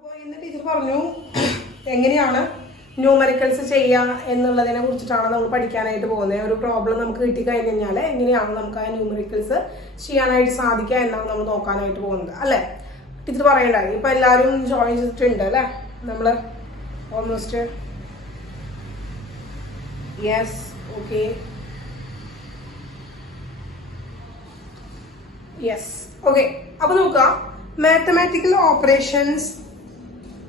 അപ്പോൾ ഇന്ന് ടീച്ചർ പറഞ്ഞു എങ്ങനെയാണ് ന്യൂമറിക്കൽസ് ചെയ്യുക എന്നുള്ളതിനെ കുറിച്ചിട്ടാണ് നമ്മൾ പഠിക്കാനായിട്ട് പോകുന്നത്. ഒരു പ്രോബ്ലം നമുക്ക് കിട്ടിക്കഴിഞ്ഞാൽ എങ്ങനെയാണ് നമുക്ക് ആ ന്യൂമറിക്കൽസ് ചെയ്യാനായിട്ട് സാധിക്കുക എന്നാണ് നമ്മൾ നോക്കാനായിട്ട് പോകുന്നത് അല്ലേ. ടീച്ചർ പറയണ്ടായി ഇപ്പം എല്ലാവരും ജോയിൻ ചെയ്തിട്ടുണ്ട് അല്ലേ. നമ്മൾ almost yes okay yes okay. അപ്പൊ നോക്കുക, മാത്തമാറ്റിക്കൽ ഓപ്പറേഷൻസ്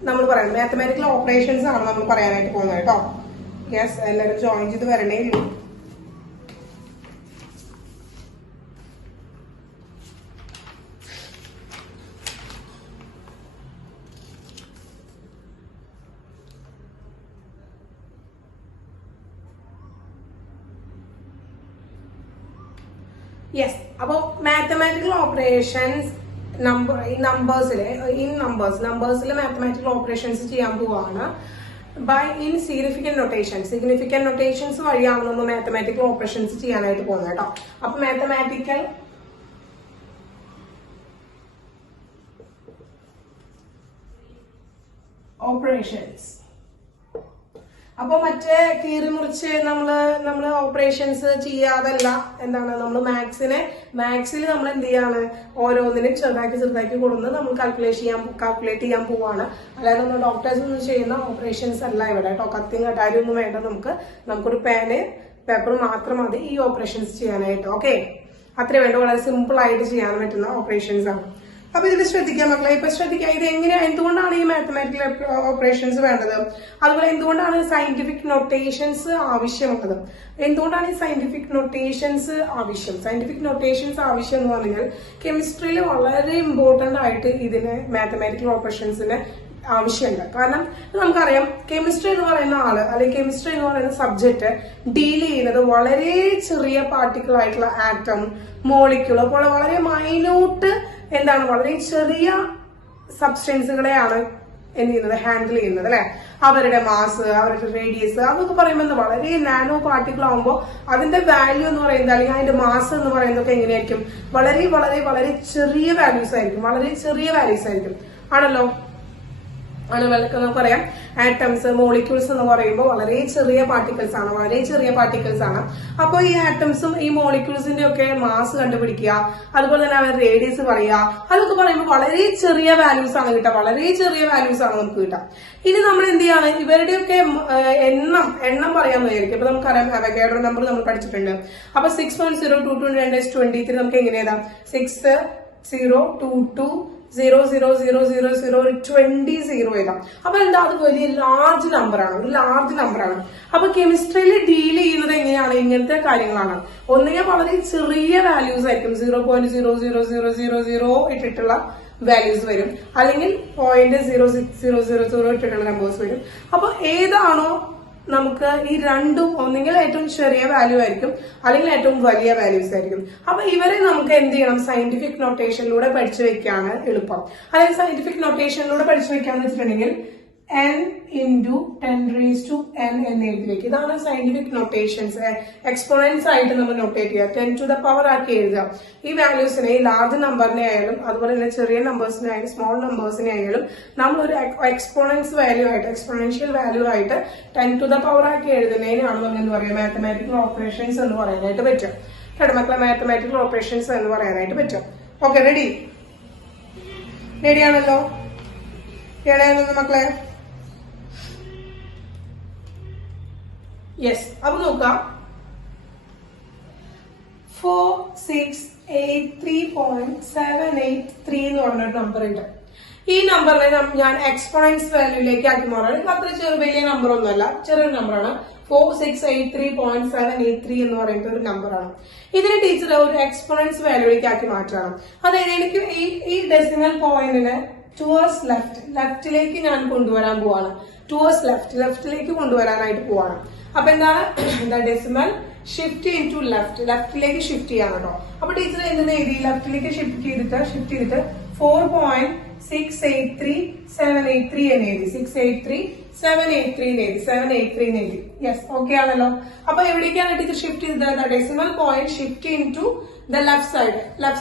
നമ്മൾ പറയുന്നത് മാത്തമാറ്റിക്കൽ ഓപ്പറേഷൻസ് ആണ് നമ്മൾ പറയാനായിട്ട് പോകുന്നത് കേട്ടോ. യെസ്, എല്ലാവരും ജോയിൻ ചെയ്ത് വരണേ ഉള്ളൂ. യെസ്, അപ്പോൾ മാത്തമാറ്റിക്കൽ ഓപ്പറേഷൻസ് നമ്പേഴ്സിൽ മാത്തമാറ്റിക്കൽ ഓപ്പറേഷൻസ് ചെയ്യാൻ പോവാണ് ബൈ ഇൻ സിഗ്നിഫിക്കന്റ് നൊട്ടേഷൻസ് വഴിയാണ് നമ്മൾ മാത്തമാറ്റിക്കൽ ഓപ്പറേഷൻസ് ചെയ്യാനായിട്ട് പോകുന്നത് കേട്ടോ. അപ്പൊ മാത്തമാറ്റിക്കൽ ഓപ്പറേഷൻസ് അപ്പൊ മറ്റേ കീറി മുറിച്ച് നമ്മള് ഓപ്പറേഷൻസ് ചെയ്യാതല്ല, എന്താണ് നമ്മൾ മാത്സിൽ നമ്മൾ എന്ത് ചെയ്യാണ്, ഓരോന്നിനും ചെറുതാക്കി കൊടുന്ന് നമ്മൾ കാൽക്കുലേറ്റ് ചെയ്യാൻ പോവാണ്. അല്ലാതെ നമ്മൾ ഡോക്ടേഴ്സ് ഒന്നും ചെയ്യുന്ന ഓപ്പറേഷൻസ് അല്ല ഇവിടെ കേട്ടോ. കത്തിയും കട്ടാരും ഒന്നും വേണ്ട, നമുക്കൊരു പേപ്പർ മാത്രം മതി ഈ ഓപ്പറേഷൻസ് ചെയ്യാനായിട്ട്. ഓക്കെ, അത്രേ വേണ്ട. വളരെ സിമ്പിൾ ആയിട്ട് ചെയ്യാൻ പറ്റുന്ന ഓപ്പറേഷൻസ് ആണ്. അപ്പൊ ഇതിൽ ശ്രദ്ധിക്കാം മക്കളെ. ഇപ്പൊ ശ്രദ്ധിക്കാം, ഇത് എന്തുകൊണ്ടാണ് ഈ മാത്തമാറ്റിക്കൽ ഓപ്പറേഷൻസ് വേണ്ടത്, അതുപോലെ എന്തുകൊണ്ടാണ് സയന്റിഫിക് നൊട്ടേഷൻസ് ആവശ്യമുള്ളത്, എന്തുകൊണ്ടാണ് ഈ സയന്റിഫിക് നൊട്ടേഷൻസ് ആവശ്യം എന്ന് പറഞ്ഞാൽ കെമിസ്ട്രിയിൽ വളരെ ഇമ്പോർട്ടന്റ് ആയിട്ട് ഇതിന് മാത്തമാറ്റിക്കൽ ഓപ്പറേഷൻസിന് ആവശ്യമുണ്ട്. കാരണം നമുക്കറിയാം കെമിസ്ട്രി എന്ന് പറയുന്ന ആള് അല്ലെങ്കിൽ കെമിസ്ട്രി എന്ന് പറയുന്ന സബ്ജക്ട് ഡീൽ ചെയ്യുന്നത് വളരെ ചെറിയ പാർട്ടിക്കിൾ ആയിട്ടുള്ള ആറ്റം, മോളിക്യൂൾ, അപ്പോൾ വളരെ മൈന്യൂട്ട് വളരെ ചെറിയ സബ്സ്റ്റൻസുകളെയാണ് എന്ത് ചെയ്യുന്നത്, ഹാൻഡിൽ ചെയ്യുന്നത് അല്ലെ. അവരുടെ മാസ്, അവരുടെ റേഡിയസ് അതൊക്കെ പറയുമ്പോൾ വളരെ നാനോ പാർട്ടിക്കിൾ ആകുമ്പോൾ അതിന്റെ വാല്യൂ എന്ന് പറയുന്നത് അല്ലെങ്കിൽ അതിന്റെ മാസ് എന്ന് പറയുന്നതൊക്കെ എങ്ങനെയായിരിക്കും, വളരെ വളരെ വളരെ ചെറിയ വാല്യൂസ് ആയിരിക്കും ആണല്ലോ. നമുക്കറിയാം ആറ്റംസ്, മോളിക്യൂൾസ് എന്ന് പറയുമ്പോൾ വളരെ ചെറിയ പാർട്ടിക്കിൾസ് ആണ്. അപ്പോൾ ഈ ആറ്റംസും ഈ മോളിക്യൂൾസിന്റെ ഒക്കെ മാസ് കണ്ടുപിടിക്കുക, അതുപോലെ തന്നെ അവർ റേഡിയസ് പറയുക, അതൊക്കെ പറയുമ്പോൾ വളരെ ചെറിയ വാല്യൂസ് ആണ് നമുക്ക് കിട്ടുക. ഇനി നമ്മൾ എന്ത് ചെയ്യാണ്, ഇവരുടെയൊക്കെ എണ്ണം പറയാൻ വിചാരിക്കും. ഇപ്പൊ നമുക്കറിയാം അവഗാഡ്രോ നമ്പർ നമ്മൾ പഠിച്ചിട്ടുണ്ട്. അപ്പൊ 6.022 1023 നമുക്ക് എങ്ങനെ എഴുതാം, 6.022000020 എഴുതാം. അപ്പൊ എന്താ, അത് വലിയ ലാർജ് നമ്പറാണ്. അപ്പൊ കെമിസ്ട്രിയിൽ ഡീൽ ചെയ്യുന്നത് എങ്ങനെയാണ്, ഇങ്ങനത്തെ കാര്യങ്ങളാണ്. ഒന്നുകിൽ വളരെ ചെറിയ വാല്യൂസ് ആയിരിക്കും, 0.00000 ഇട്ടിട്ടുള്ള വാല്യൂസ് വരും, അല്ലെങ്കിൽ 0.06000 ഇട്ടിട്ടുള്ള നമ്പേഴ്സ് വരും. അപ്പൊ ഏതാണോ നമുക്ക് ഈ രണ്ടും, ഒന്നെങ്കിൽ ഏറ്റവും ചെറിയ വാല്യൂ ആയിരിക്കും അല്ലെങ്കിൽ ഏറ്റവും വലിയ വാല്യൂസ് ആയിരിക്കും. അപ്പൊ ഇവരെ നമുക്ക് എന്ത് ചെയ്യണം, സയന്റിഫിക് നൊട്ടേഷനിലൂടെ പഠിച്ചു വെക്കാണ് എളുപ്പം. അതായത് സയന്റിഫിക് നൊട്ടേഷനിലൂടെ പഠിച്ചു വെക്കാന്ന് വെച്ചിട്ടുണ്ടെങ്കിൽ n into 10n എന്ന് എഴുതിലേക്ക്, ഇതാണ് സയന്റിഫിക് നൊട്ടേഷൻസ്. എക്സ്പോണൻസ് ആയിട്ട് നമ്മൾ നൊട്ടേറ്റ് ചെയ്യുക, 10 to the power ആക്കി എഴുതുക. ഈ വാല്യൂസിനെ, ഈ ലാർജ് നമ്പറിനെ ആയാലും അതുപോലെ തന്നെ ചെറിയ നമ്പേഴ്സിനെ ആയാലും സ്മോൾ നമ്പേഴ്സിനെ ആയാലും നമ്മൾ ഒരു എക്സ്പോണൻഷ്യൽ വാല്യൂ ആയിട്ട് 10 to the power ആക്കി എഴുതുന്നതിനാണ് നമ്മൾ എന്ത് പറയുക, മാത്തമാറ്റിക്കൽ ഓപ്പറേഷൻസ് എന്ന് പറയാനായിട്ട് പറ്റും കേട്ടോ മക്കളെ. മാത്തമാറ്റിക്കൽ ഓപ്പറേഷൻസ് എന്ന് പറയാനായിട്ട് പറ്റും. ഓക്കെ, റെഡിയാണല്ലോ മക്കളെ. യെസ്, അപ്പൊ നോക്കാം, 4683.783 എന്ന് പറഞ്ഞൊരു നമ്പർ ഉണ്ട്. ഈ നമ്പറിനെ ഞാൻ എക്സ്പോണൻസ് വാല്യൂലേക്ക് ആക്കി മാറാണ്. ഇത് അത്ര വലിയ നമ്പർ ഒന്നുമല്ല, ചെറിയൊരു നമ്പറാണ്. 4683.783 എന്ന് പറയുന്ന ഒരു നമ്പറാണ്. ഇതിന് ടീച്ചർ ഒരു എക്സ്പോണൻസ് വാല്യൂലേക്ക് ആക്കി മാറ്റണം. അതായത് എനിക്ക് ഈ ഡെസിമൽ പോയിന്റിന് ടുവേഴ്സ് ലെഫ്റ്റിലേക്ക് ഞാൻ കൊണ്ടുവരാൻ പോവാണ്. ലെഫ്റ്റിലേക്ക് കൊണ്ടുവരാനായിട്ട് പോവാണ്. അപ്പൊ എന്താണ്, ഡെസിമൽ ഷിഫ്റ്റ് ഇൻ ടു ലെഫ്റ്റിലേക്ക് ഷിഫ്റ്റ് ചെയ്യാൻ കേട്ടോ. അപ്പൊ ടീച്ചർ എന്തെന്ന് എഴുതി, ലെഫ്റ്റിലേക്ക് ഷിഫ്റ്റ് ചെയ്തിട്ട് 4.683783 എന്ന് എഴുതി. 783 എന്ന് എഴുതി. യെസ്, ഓക്കെ ആണല്ലോ. അപ്പൊ എവിടേക്കാണ് ടീച്ചർ ഷിഫ്റ്റ് ചെയ്തത്, decimal point shift in to the left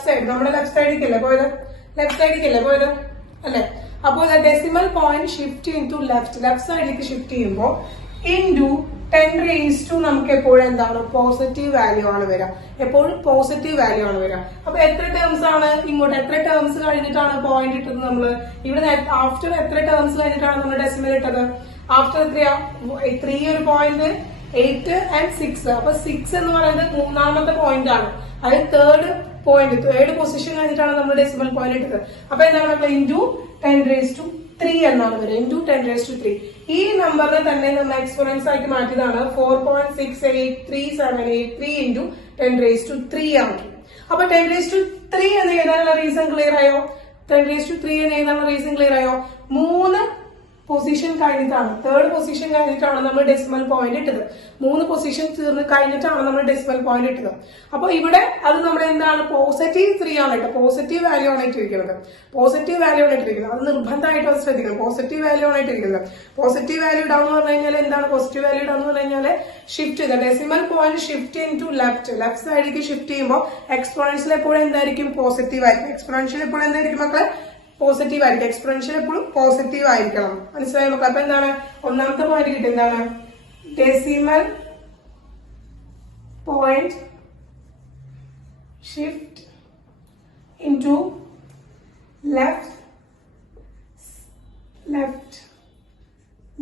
side. നമ്മുടെ ലെഫ്റ്റ് സൈഡിലേക്കല്ലേ പോയത് അല്ലെ. അപ്പോൾ decimal point shift in to left സൈഡിലേക്ക് ഷിഫ്റ്റ് ചെയ്യുമ്പോൾ ഇൻറ്റു 10 raised to നമുക്ക് എപ്പോഴും എന്താണ് പോസിറ്റീവ് വാല്യൂ ആണ് വരിക, എപ്പോഴും പോസിറ്റീവ് വാല്യൂ ആണ് വരിക. അപ്പൊ എത്ര ടേംസ് ആണ് ഇങ്ങോട്ട്, എത്ര ടേംസ് കഴിഞ്ഞിട്ടാണ് പോയിന്റ് ഇട്ടത് നമ്മള് ഇവിടെ, ആഫ്റ്റർ എത്ര ടേംസ് കഴിഞ്ഞിട്ടാണ് നമ്മൾ ഡെസിമൽ ഇട്ടത്, ആഫ്റ്റർ എത്രയാ 3 ഒരു പോയിന്റ് 8 and 6. അപ്പൊ 6 എന്ന് പറയുന്നത് മൂന്നാമത്തെ പോയിന്റ് ആണ്, അത് തേർഡ് പൊസിഷൻ കഴിഞ്ഞിട്ടാണ് നമ്മൾ ഡെസിമൽ പോയിന്റ് ഇട്ടത്. അപ്പൊ എന്താണ് ഇൻറ്റു 10⁻³ എന്നാണ് വരിക, ഇൻറ്റു 10⁻³ ഈ നമ്പറിനെ തന്നെ നമ്മൾ എക്സ്പോണൻസ് ആക്കി മാറ്റിയതാണ് 4.68378 ഇൻറ്റു 10⁻³ ആക്കി. അപ്പൊ 10⁻³ എന്ന് എഴുതാനുള്ള റീസൺ ക്ലിയർ ആയോ, 10⁻³ എന്ന് എഴുതാനുള്ള റീസൺ ക്ലിയർ ആയോ, 3 പൊസിഷൻ കഴിഞ്ഞിട്ടാണ്, തേർഡ് പൊസിഷൻ കഴിഞ്ഞിട്ടാണ് നമ്മൾ ഡെസിമൽ പോയിന്റ് ഇട്ടത്, 3 പൊസിഷൻ തീർന്ന് കഴിഞ്ഞിട്ടാണ് നമ്മൾ ഡെസിമൽ പോയിന്റ് ഇട്ടത്. അപ്പൊ ഇവിടെ അത് നമ്മുടെ എന്താണ് +3 ആണ് കേട്ടോ, പോസിറ്റീവ് വാല്യൂ ആണ് ഇട്ടിരിക്കുന്നത്, പോസിറ്റീവ് വാല്യൂ ആണ് ഇട്ടിരിക്കുന്നത്. അത് നിർബന്ധമായിട്ട് ശ്രദ്ധിക്കണം, പോസിറ്റീവ് വാല്യൂ ആണ് ഇട്ടിരിക്കുന്നത്. പോസിറ്റീവ് വാല്യൂ ഇടാന്ന് പറഞ്ഞു കഴിഞ്ഞാൽ എന്താണ് പോസിറ്റീവ് വാല്യൂ ഇടാന്ന് പറഞ്ഞു കഴിഞ്ഞാൽ ഷിഫ്റ്റ് ചെയ്ത decimal point shift in to left സൈഡിലേക്ക് ഷിഫ്റ്റ് ചെയ്യുമ്പോൾ എക്സ്പോണൻഷ്യൽ എപ്പോഴും എന്തായിരിക്കും പോസിറ്റീവ് ആയിരിക്കും, എക്സ്പോണൻഷ്യൽ എപ്പോഴും എന്തായിരിക്കും മക്കളെ പോസിറ്റീവ് ആയിരിക്കും, എക്സ്പോണൻഷ്യൽ എപ്പോഴും പോസിറ്റീവ് ആയിരിക്കണം. മനസ്സിലായോ മക്കളെ? അപ്പൊ എന്താണ് ഒന്നാമത്തെ പോയിന്റ് കിട്ടും, എന്താണ് decimal point shift into left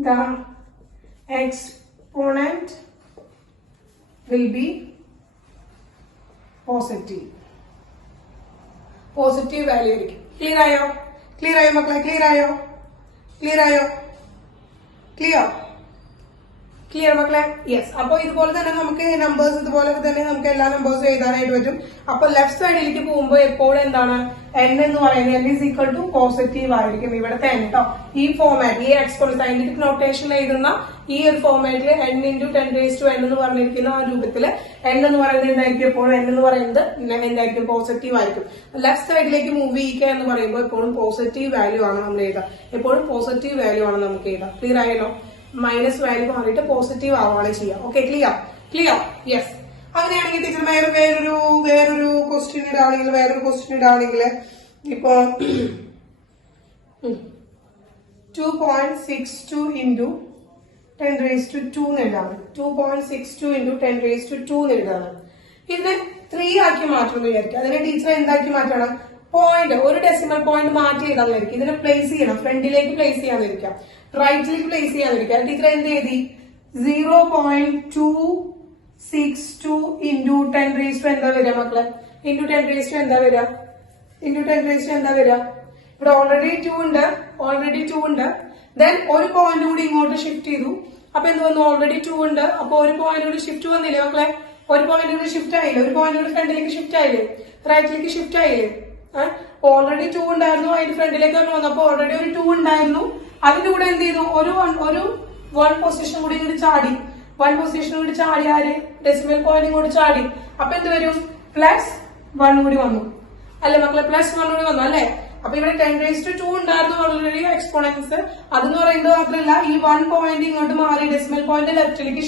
the exponent will be positive value ആയിരിക്കും. ക്ലിയർ ആയോ മക്കളെ, ക്ലിയർ ആയോ ക്ലിയർ മക്കളെ? യെസ്. അപ്പൊ ഇതുപോലെ തന്നെ നമുക്ക് നമ്പേഴ്സ് ഇതുപോലെ തന്നെ നമുക്ക് എല്ലാ നമ്പേഴ്സും എഴുതാനായിട്ട് പറ്റും. അപ്പൊ ലെഫ്റ്റ് സൈഡിലേക്ക് പോകുമ്പോൾ എപ്പോഴും എന്താണ് n എന്ന് പറയുന്നത് n is equal to positive ആയിരിക്കും. ഇവിടുത്തെ n കേട്ടോ, ഈ ഫോമാറ്റ്, ഈ എക്സ്പോണൻസ് സയന്റിഫിക് നോട്ടേഷനിൽ എഴുതുന്ന ഈ ഒരു ഫോമാറ്റിൽ n × 10⁻n എന്ന് പറഞ്ഞിരിക്കുന്ന ആ രൂപത്തില് n എന്ന് പറയുന്നത് എന്തായിരിക്കും, എപ്പോഴും n എന്ന് പറയുന്നത് എന്തായിരിക്കും പോസിറ്റീവ് ആയിരിക്കും. ലെഫ്റ്റ് സൈഡിലേക്ക് മൂവ് ചെയ്യുക എന്ന് പറയുമ്പോൾ എപ്പോഴും പോസിറ്റീവ് വാല്യൂ ആണ് നമ്മൾ എഴുതുക, എപ്പോഴും പോസിറ്റീവ് വാല്യൂ ആണ് നമുക്ക് എഴുതാം. ക്ലിയർ ആയല്ലോ? മൈനസ് വാല്യൂ മാറിയിട്ട് പോസിറ്റീവ് ആവുകയാണ് ചെയ്യാം. Okay, clear? യെസ്. അങ്ങനെയാണെങ്കിൽ ടീച്ചർ വേറൊരു ക്വസ്റ്റ്യൻ ഇടാണെങ്കിൽ ഇപ്പൊ 2.62 ഇൻറ്റു 10⁻² എഴുതാണ്, 2.62 ഇൻറ്റു 10⁻² എഴുതാണ്. ഇതിനെ 3 ആക്കി മാറ്റുമെന്ന് വിചാരിക്കും. അതിനെ ടീച്ചർ എന്താക്കി മാറ്റണം, പോയിന്റ് ഒരു ഡെസിമൽ പോയിന്റ് മാറ്റി എഴുതാന്നിരിക്കും, ഇതിനെ പ്ലേസ് ചെയ്യണം, ഫ്രണ്ടിലേക്ക് പ്ലേസ് ചെയ്യാന്നിരിക്കാം, റൈറ്റിലേക്ക് പ്ലേസ് ചെയ്യാന്നിരിക്കാം. ടീച്ചർ എന്ത് എഴുതി 0.262 ഇൻറ്റു 10⁻² എന്താ വരിക മക്കളെ, ഇൻറ്റു 10⁻² എന്താ വരിക, ഇവിടെ ഓൾറെഡി 2 ഉണ്ട്. ദെൻ ഒരു പോയിന്റ് കൂടി ഇങ്ങോട്ട് ഷിഫ്റ്റ് ചെയ്തു. അപ്പൊ എന്ത് വന്നു, ഓൾറെഡി 2 ഉണ്ട്. അപ്പൊ ഒരു പോയിന്റ് കൂടി ഷിഫ്റ്റ് വന്നില്ലേ മക്കളെ, ഒരു പോയിന്റ് കൂടി ഷിഫ്റ്റ് ആയില്ലേ, ഒരു പോയിന്റ് കൂടി ഫ്രണ്ടിലേക്ക് ഷിഫ്റ്റ് ആയില്ലേ, റൈറ്റിലേക്ക് ഷിഫ്റ്റ് ആയില്ലേ. ഓൾറെഡി 2 ഉണ്ടായിരുന്നു, അതിന് ഫ്രണ്ടിലേക്ക് വന്നപ്പോ ഓൾറെഡി ഒരു 2 ഉണ്ടായിരുന്നു. അതിന്റെ കൂടെ എന്ത് ചെയ്തു, ഒരു വൺ പൊസിഷൻ കൂടി ഇങ്ങോട്ട് ചാടി, ആര് ഡെസിമൽ പോയിന്റ് കൂടി ചാടി. അപ്പൊ എന്ത് വരും, +1 കൂടി വന്നു അല്ലെ മക്കളെ, +1 കൂടി വന്നു അല്ലെ. അപ്പൊ ഇവിടെ 10⁻² ഉണ്ടായിരുന്നു ഓൾറെഡി എക്സ്പോണൻസ്. അതെന്ന് പറയുന്നത് മാത്രമല്ല, ഈ 1 പോയിന്റ് ഇങ്ങോട്ട് മാറി ഡെസിമൽ പോയിന്റ് ലെഫ്റ്റിലേക്ക്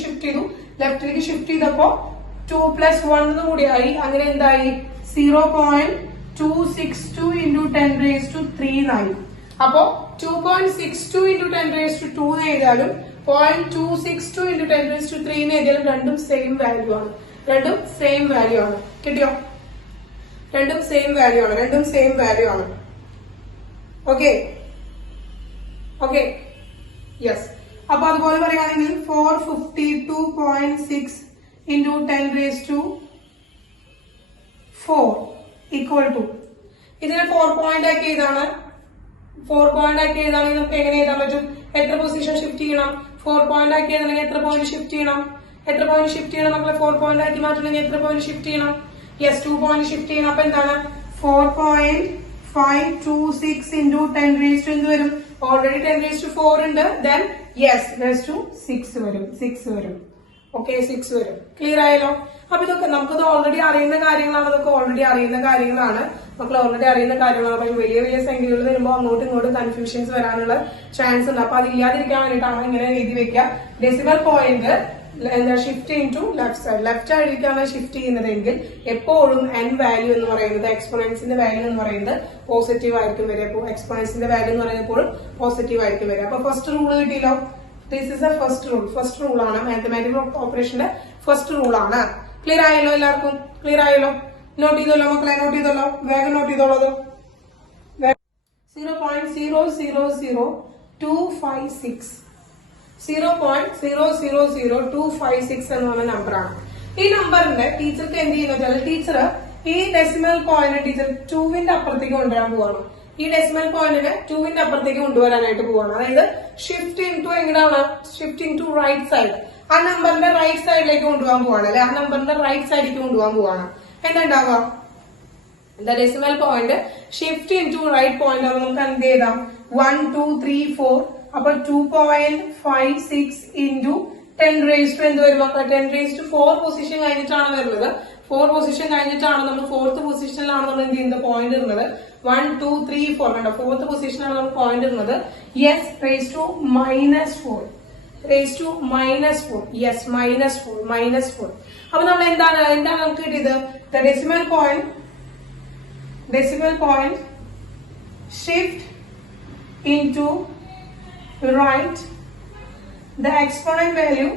ഷിഫ്റ്റ് ചെയ്തപ്പോ 2 + 1 കൂടി ആയി. അങ്ങനെ എന്തായി 0.262 ഇൻറ്റു 10⁻³ എന്നായി. അപ്പോ 2.62 ഇൻറ്റു 10⁻² എന്ന് എഴുതിയാലും 0.262 ഇൻറ്റു 10⁻³ എന്ന് എഴുതിയാലും രണ്ടും സെയിം വാല്യൂ ആണ്. കിട്ടിയോ? രണ്ടും സെയിം വാല്യൂ ആണ്. Okay yes. അപ്പൊ അതുപോലെ പറയുകയാണെങ്കിൽ 452.6 ഇൻറ്റു 10⁻⁴ ഈക്വൽ ടു, ഇതിനെ 4 പോയിന്റ് ആക്കി എഴുതാണ്. നമുക്ക് എങ്ങനെ എഴുതാൻ പറ്റും, എത്ര പൊസിഷൻ ഷിഫ്റ്റ് ചെയ്യണം, 4 പോയിന്റ് ആക്കി എഴുതണമെങ്കിൽ എത്ര പോയിന്റ് ഷിഫ്റ്റ് ചെയ്യണം മക്കളെ, 4 പോയിന്റ് ആക്കി മാറ്റണമെങ്കിൽ എത്ര പോയിന്റ് ഷിഫ്റ്റ് ചെയ്യണം, യെസ് 2 പോയിന്റ് ഷിഫ്റ്റ് ചെയ്യണം. അപ്പൊ എന്താണ് 4.526 ഇൻറ്റു 10⁻² എന്ത് വരും, ഓൾറെഡി 10⁻⁴ ഉണ്ട്. ദെൻ യെസ് ⁻6 വരും. ഓക്കെ 6 വരും. ക്ലിയർ ആയല്ലോ? അപ്പൊ ഇതൊക്കെ നമുക്കത് ഓൾറെഡി അറിയുന്ന കാര്യങ്ങളാണ്, മക്കൾ ഓൾറെഡി അറിയുന്ന കാര്യങ്ങളാണ്. അപ്പൊ വലിയ സംഖ്യകൾ വരുമ്പോൾ അങ്ങോട്ടും ഇങ്ങോട്ടും കൺഫ്യൂഷൻസ് വരാനുള്ള ചാൻസ് ഉണ്ട്. അപ്പൊ അത് ഇല്ലാതിരിക്കാൻ വേണ്ടിയിട്ടാണ് ഇങ്ങനെ എഴുതി വെക്കുക. ഡെസിമൽ പോയിന്റ് എന്താ shift in to left side. Left സൈഡിലേക്കാണ് ഷിഫ്റ്റ് ചെയ്യുന്നതെങ്കിൽ എപ്പോഴും n വാല്യൂ എന്ന് പറയുന്നത് എക്സ്പോണൻസിന്റെ വാല്യൂ എന്ന് പറയുന്നത് പോസിറ്റീവ് ആയിരിക്കും വരിക. അപ്പോൾ എക്സ്പോണൻസിന്റെ വാല്യൂ എന്ന് പറയുന്നത് എപ്പോഴും പോസിറ്റീവ് ആയിരിക്കും വരിക. അപ്പൊ ഫസ്റ്റ് റൂൾ കിട്ടിയല്ലോ. This is A first rule ആണ് മാത്തമാറ്റിക്കൽ ഓപ്പറേഷന്റെ ഫസ്റ്റ് റൂൾ ആണ്. ക്ലിയർ ആയല്ലോ എല്ലാവർക്കും? ക്ലിയർ ആയല്ലോ? നോട്ട് ചെയ്തല്ലോ മക്കളെ, നോട്ട് ചെയ്തല്ലോ, വേഗം നോട്ട് ചെയ്തോളൂ. 0.000256 0.000256 എന്ന് പറഞ്ഞ നമ്പറാണ്. ഈ നമ്പറിന്റെ ടീച്ചർക്ക് എന്ത് ചെയ്യുന്ന ടീച്ചർ ഈ ഡെസിമൽ പോയിന്റ് ടീച്ചർ 2വിന്റെ അപ്പുറത്തേക്ക് കൊണ്ടുവരാൻ പോവാണ്. ഈ ഡെസിമൽ പോയിന്റിനെ 2വിന്റെ അപ്പുറത്തേക്ക് കൊണ്ടുവരാനായിട്ട് പോവാണ്. അതായത് ഷിഫ്റ്റ് ഇൻ ടു എങ്ങനെയാണ്? Shift in to right side. ആ നമ്പറിന്റെ റൈറ്റ് സൈഡിലേക്ക് കൊണ്ടുപോകാൻ പോവാണ് അല്ലെ? ആ നമ്പറിന്റെ റൈറ്റ് സൈഡിലേക്ക് കൊണ്ടുപോകാൻ പോവാണ്. എന്താ the decimal point shift into right point അപ്പൊ നമുക്ക് എന്ത് ചെയ്താം? 1 2 3 4 അപ്പൊ 2.56 into 10 raised to എന്ത് വരും മക്കളെ? 10 raised to 4 പൊസിഷൻ കഴിഞ്ഞിട്ടാണ് വരുന്നത്. 4 പൊസിഷൻ കഴിഞ്ഞിട്ടാണ് നമ്മൾ 4th പൊസിഷനിലാണ് നമ്മൾ എന്ത് ചെയ്യുന്നത്? പോയിന്റ് ഇടുന്നത്. 1 2 3 4 കണ്ടോ? 4th പൊസിഷനാണ് നമ്മൾ പോയിന്റ് ഇടുന്നത്. Yes raised to -4 raised to -4 yes -4 അപ്പൊ നമ്മൾ എന്താണ് നമുക്ക് കിട്ടിയത്? the decimal point shift into right, the exponent value